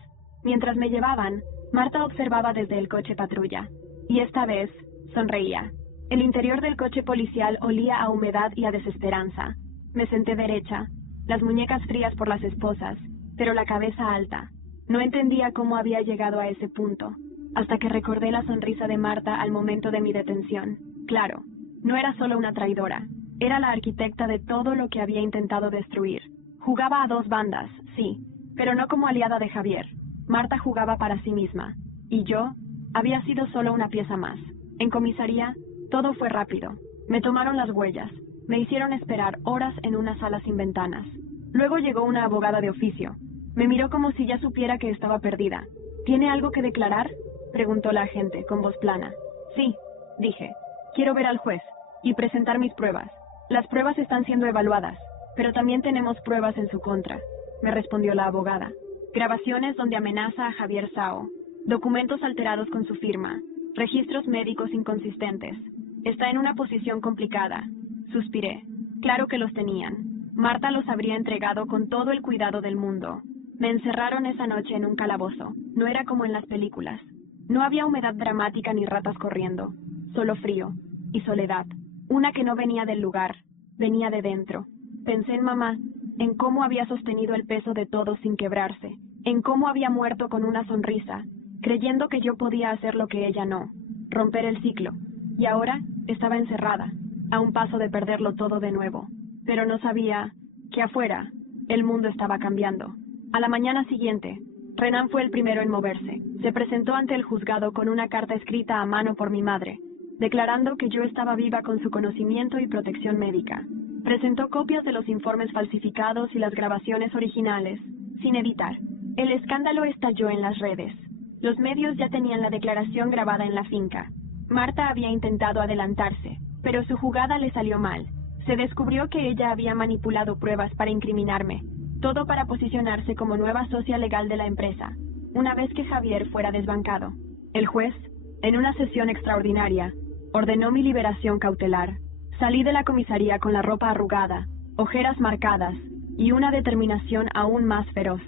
Mientras me llevaban, Marta observaba desde el coche patrulla. Y esta vez, sonreía. El interior del coche policial olía a humedad y a desesperanza. Me senté derecha, las muñecas frías por las esposas, pero la cabeza alta. No entendía cómo había llegado a ese punto, hasta que recordé la sonrisa de Marta al momento de mi detención. Claro, no era solo una traidora, era la arquitecta de todo lo que había intentado destruir. Jugaba a 2 bandas, sí, pero no como aliada de Javier. Marta jugaba para sí misma, y yo había sido solo una pieza más. En comisaría, todo fue rápido. Me tomaron las huellas, me hicieron esperar horas en una sala sin ventanas. Luego llegó una abogada de oficio. Me miró como si ya supiera que estaba perdida. ¿Tiene algo que declarar?, preguntó la agente con voz plana. Sí, dije. Quiero ver al juez y presentar mis pruebas. Las pruebas están siendo evaluadas, pero también tenemos pruebas en su contra, me respondió la abogada. Grabaciones donde amenaza a Javier Sao, documentos alterados con su firma, registros médicos inconsistentes. Está en una posición complicada. Suspiré. Claro que los tenían. Marta los habría entregado con todo el cuidado del mundo. Me encerraron esa noche en un calabozo. No era como en las películas. No había humedad dramática ni ratas corriendo. Solo frío y soledad. Una que no venía del lugar, venía de dentro. Pensé en mamá, en cómo había sostenido el peso de todo sin quebrarse, en cómo había muerto con una sonrisa, creyendo que yo podía hacer lo que ella no, romper el ciclo. Y ahora estaba encerrada, a un paso de perderlo todo de nuevo. Pero no sabía que afuera el mundo estaba cambiando. A la mañana siguiente, Renan fue el primero en moverse. Se presentó ante el juzgado con una carta escrita a mano por mi madre, declarando que yo estaba viva con su conocimiento y protección médica. Presentó copias de los informes falsificados y las grabaciones originales, sin editar. El escándalo estalló en las redes. Los medios ya tenían la declaración grabada en la finca. Marta había intentado adelantarse, pero su jugada le salió mal. Se descubrió que ella había manipulado pruebas para incriminarme, todo para posicionarse como nueva socia legal de la empresa, una vez que Javier fuera desbancado. El juez, en una sesión extraordinaria, ordenó mi liberación cautelar. Salí de la comisaría con la ropa arrugada, ojeras marcadas y una determinación aún más feroz.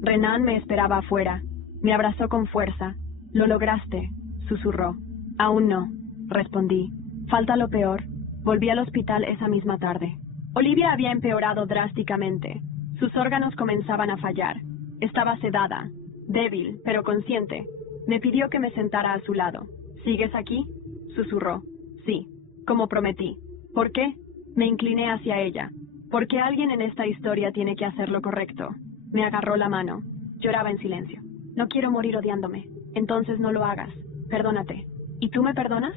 Renan me esperaba afuera. Me abrazó con fuerza. «Lo lograste», susurró. «Aún no», respondí. «Falta lo peor». Volví al hospital esa misma tarde. Olivia había empeorado drásticamente. Sus órganos comenzaban a fallar. Estaba sedada, débil, pero consciente. Me pidió que me sentara a su lado. «¿Sigues aquí?», susurró. «Sí», como prometí. «¿Por qué?». Me incliné hacia ella. «Porque alguien en esta historia tiene que hacer lo correcto». Me agarró la mano. Lloraba en silencio. «No quiero morir odiándome». «Entonces no lo hagas. Perdónate». «¿Y tú me perdonas?».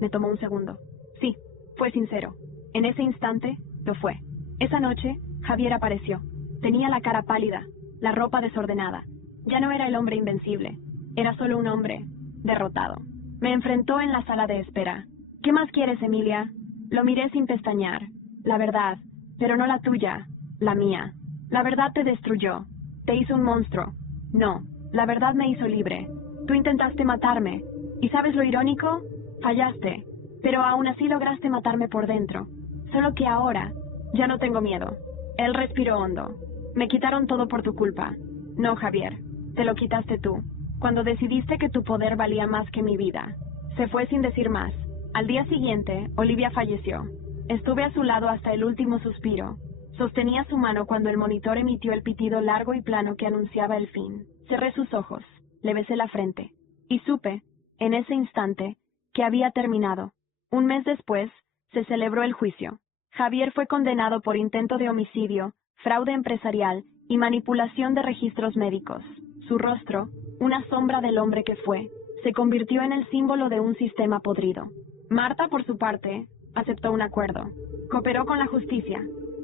Me tomó un segundo. «Sí». Fue sincero. En ese instante, lo fue. Esa noche, Javier apareció. Tenía la cara pálida, la ropa desordenada. Ya no era el hombre invencible. Era solo un hombre derrotado. Me enfrentó en la sala de espera. «¿Qué más quieres, Emilia?». Lo miré sin pestañear. La verdad, pero no la tuya, la mía. La verdad te destruyó. Te hizo un monstruo. No, la verdad me hizo libre. Tú intentaste matarme. ¿Y sabes lo irónico? Fallaste. Pero aún así lograste matarme por dentro. Solo que ahora, ya no tengo miedo. Él respiró hondo. Me quitaron todo por tu culpa. No, Javier. Te lo quitaste tú. Cuando decidiste que tu poder valía más que mi vida. Se fue sin decir más. Al día siguiente, Olivia falleció. Estuve a su lado hasta el último suspiro. Sostenía su mano cuando el monitor emitió el pitido largo y plano que anunciaba el fin. Cerré sus ojos, le besé la frente, y supe, en ese instante, que había terminado. Un mes después, se celebró el juicio. Javier fue condenado por intento de homicidio, fraude empresarial y manipulación de registros médicos. Su rostro, una sombra del hombre que fue, se convirtió en el símbolo de un sistema podrido. Marta, por su parte, aceptó un acuerdo. Cooperó con la justicia.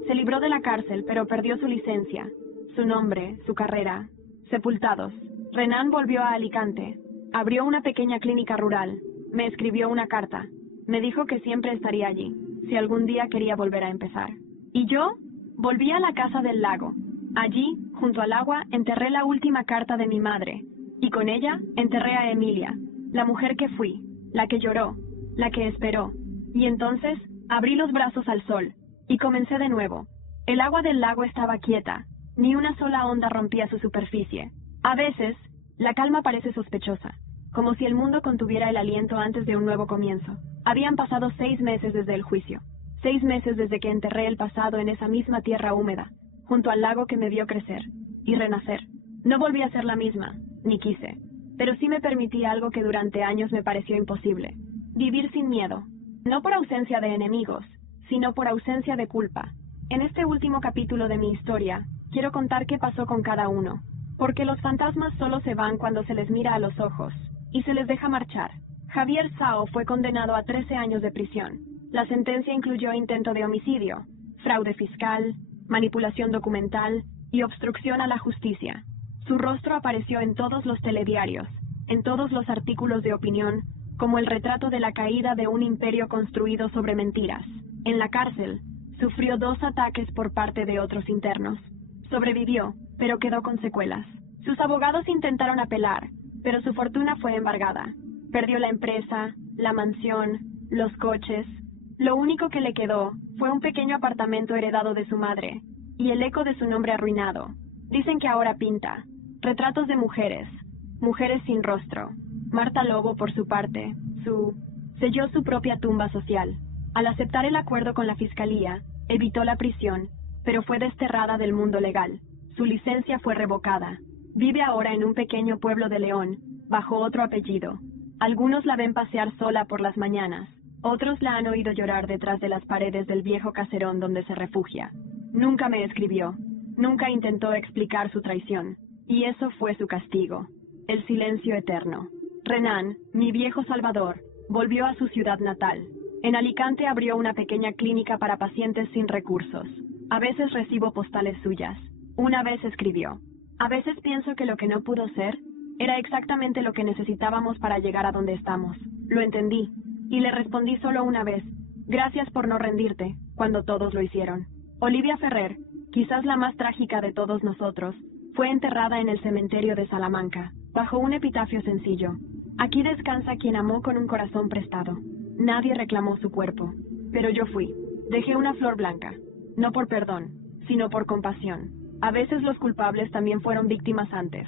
Se libró de la cárcel, pero perdió su licencia, su nombre, su carrera. Sepultados. Renan volvió a Alicante. Abrió una pequeña clínica rural. Me escribió una carta. Me dijo que siempre estaría allí, si algún día quería volver a empezar. Y yo volví a la casa del lago. Allí, junto al agua, enterré la última carta de mi madre. Y con ella, enterré a Emilia, la mujer que fui, la que lloró, la que esperó. Y entonces, abrí los brazos al sol. Y comencé de nuevo. El agua del lago estaba quieta. Ni una sola onda rompía su superficie. A veces, la calma parece sospechosa, como si el mundo contuviera el aliento antes de un nuevo comienzo. Habían pasado 6 meses desde el juicio. 6 meses desde que enterré el pasado en esa misma tierra húmeda, junto al lago que me vio crecer y renacer. No volví a ser la misma, ni quise. Pero sí me permití algo que durante años me pareció imposible. Vivir sin miedo. No por ausencia de enemigos, sino por ausencia de culpa. En este último capítulo de mi historia, quiero contar qué pasó con cada uno, porque los fantasmas solo se van cuando se les mira a los ojos, y se les deja marchar. Javier Sao fue condenado a 13 años de prisión. La sentencia incluyó intento de homicidio, fraude fiscal, manipulación documental y obstrucción a la justicia. Su rostro apareció en todos los telediarios, en todos los artículos de opinión, como el retrato de la caída de un imperio construido sobre mentiras. En la cárcel, sufrió 2 ataques por parte de otros internos. Sobrevivió, pero quedó con secuelas. Sus abogados intentaron apelar, pero su fortuna fue embargada. Perdió la empresa, la mansión, los coches. Lo único que le quedó fue un pequeño apartamento heredado de su madre, y el eco de su nombre arruinado. Dicen que ahora pinta retratos de mujeres, mujeres sin rostro. Marta Lobo, por su parte, selló su propia tumba social. Al aceptar el acuerdo con la fiscalía, evitó la prisión, pero fue desterrada del mundo legal. Su licencia fue revocada. Vive ahora en un pequeño pueblo de León, bajo otro apellido. Algunos la ven pasear sola por las mañanas, otros la han oído llorar detrás de las paredes del viejo caserón donde se refugia. Nunca me escribió, nunca intentó explicar su traición, y eso fue su castigo, el silencio eterno. Renan, mi viejo salvador, volvió a su ciudad natal. En Alicante abrió una pequeña clínica para pacientes sin recursos. A veces recibo postales suyas. Una vez escribió: a veces pienso que lo que no pudo ser era exactamente lo que necesitábamos para llegar a donde estamos. Lo entendí, y le respondí solo una vez: gracias por no rendirte, cuando todos lo hicieron. Olivia Ferrer, quizás la más trágica de todos nosotros, fue enterrada en el cementerio de Salamanca, bajo un epitafio sencillo: aquí descansa quien amó con un corazón prestado. Nadie reclamó su cuerpo, pero yo fui. Dejé una flor blanca, no por perdón, sino por compasión. A veces los culpables también fueron víctimas antes.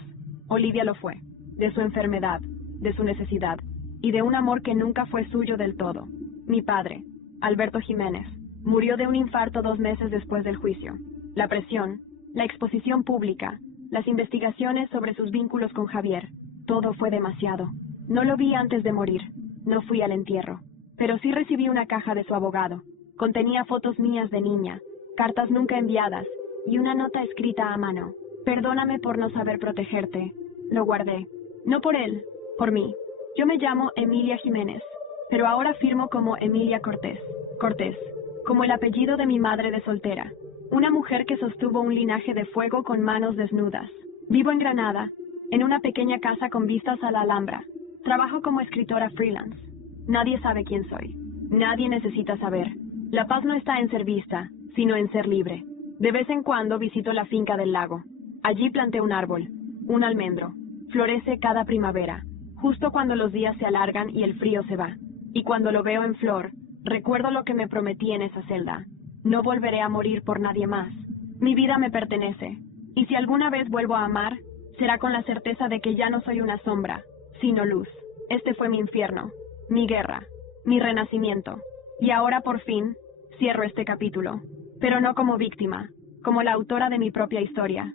Olivia lo fue, de su enfermedad, de su necesidad, y de un amor que nunca fue suyo del todo. Mi padre, Alberto Jiménez, murió de un infarto 2 meses después del juicio. La presión, la exposición pública, las investigaciones sobre sus vínculos con Javier, todo fue demasiado. No lo vi antes de morir, no fui al entierro. Pero sí recibí una caja de su abogado. Contenía fotos mías de niña, cartas nunca enviadas y una nota escrita a mano. Perdóname por no saber protegerte. Lo guardé. No por él, por mí. Yo me llamo Emilia Jiménez, pero ahora firmo como Emilia Cortés. Cortés, como el apellido de mi madre de soltera. Una mujer que sostuvo un linaje de fuego con manos desnudas. Vivo en Granada, en una pequeña casa con vistas a la Alhambra. Trabajo como escritora freelance. Nadie sabe quién soy. Nadie necesita saber. La paz no está en ser vista, sino en ser libre. De vez en cuando visito la finca del lago. Allí planté un árbol, un almendro. Florece cada primavera, justo cuando los días se alargan y el frío se va. Y cuando lo veo en flor, recuerdo lo que me prometí en esa celda. No volveré a morir por nadie más. Mi vida me pertenece. Y si alguna vez vuelvo a amar, será con la certeza de que ya no soy una sombra, sino luz. Este fue mi infierno, mi guerra, mi renacimiento. Y ahora por fin, cierro este capítulo. Pero no como víctima, como la autora de mi propia historia.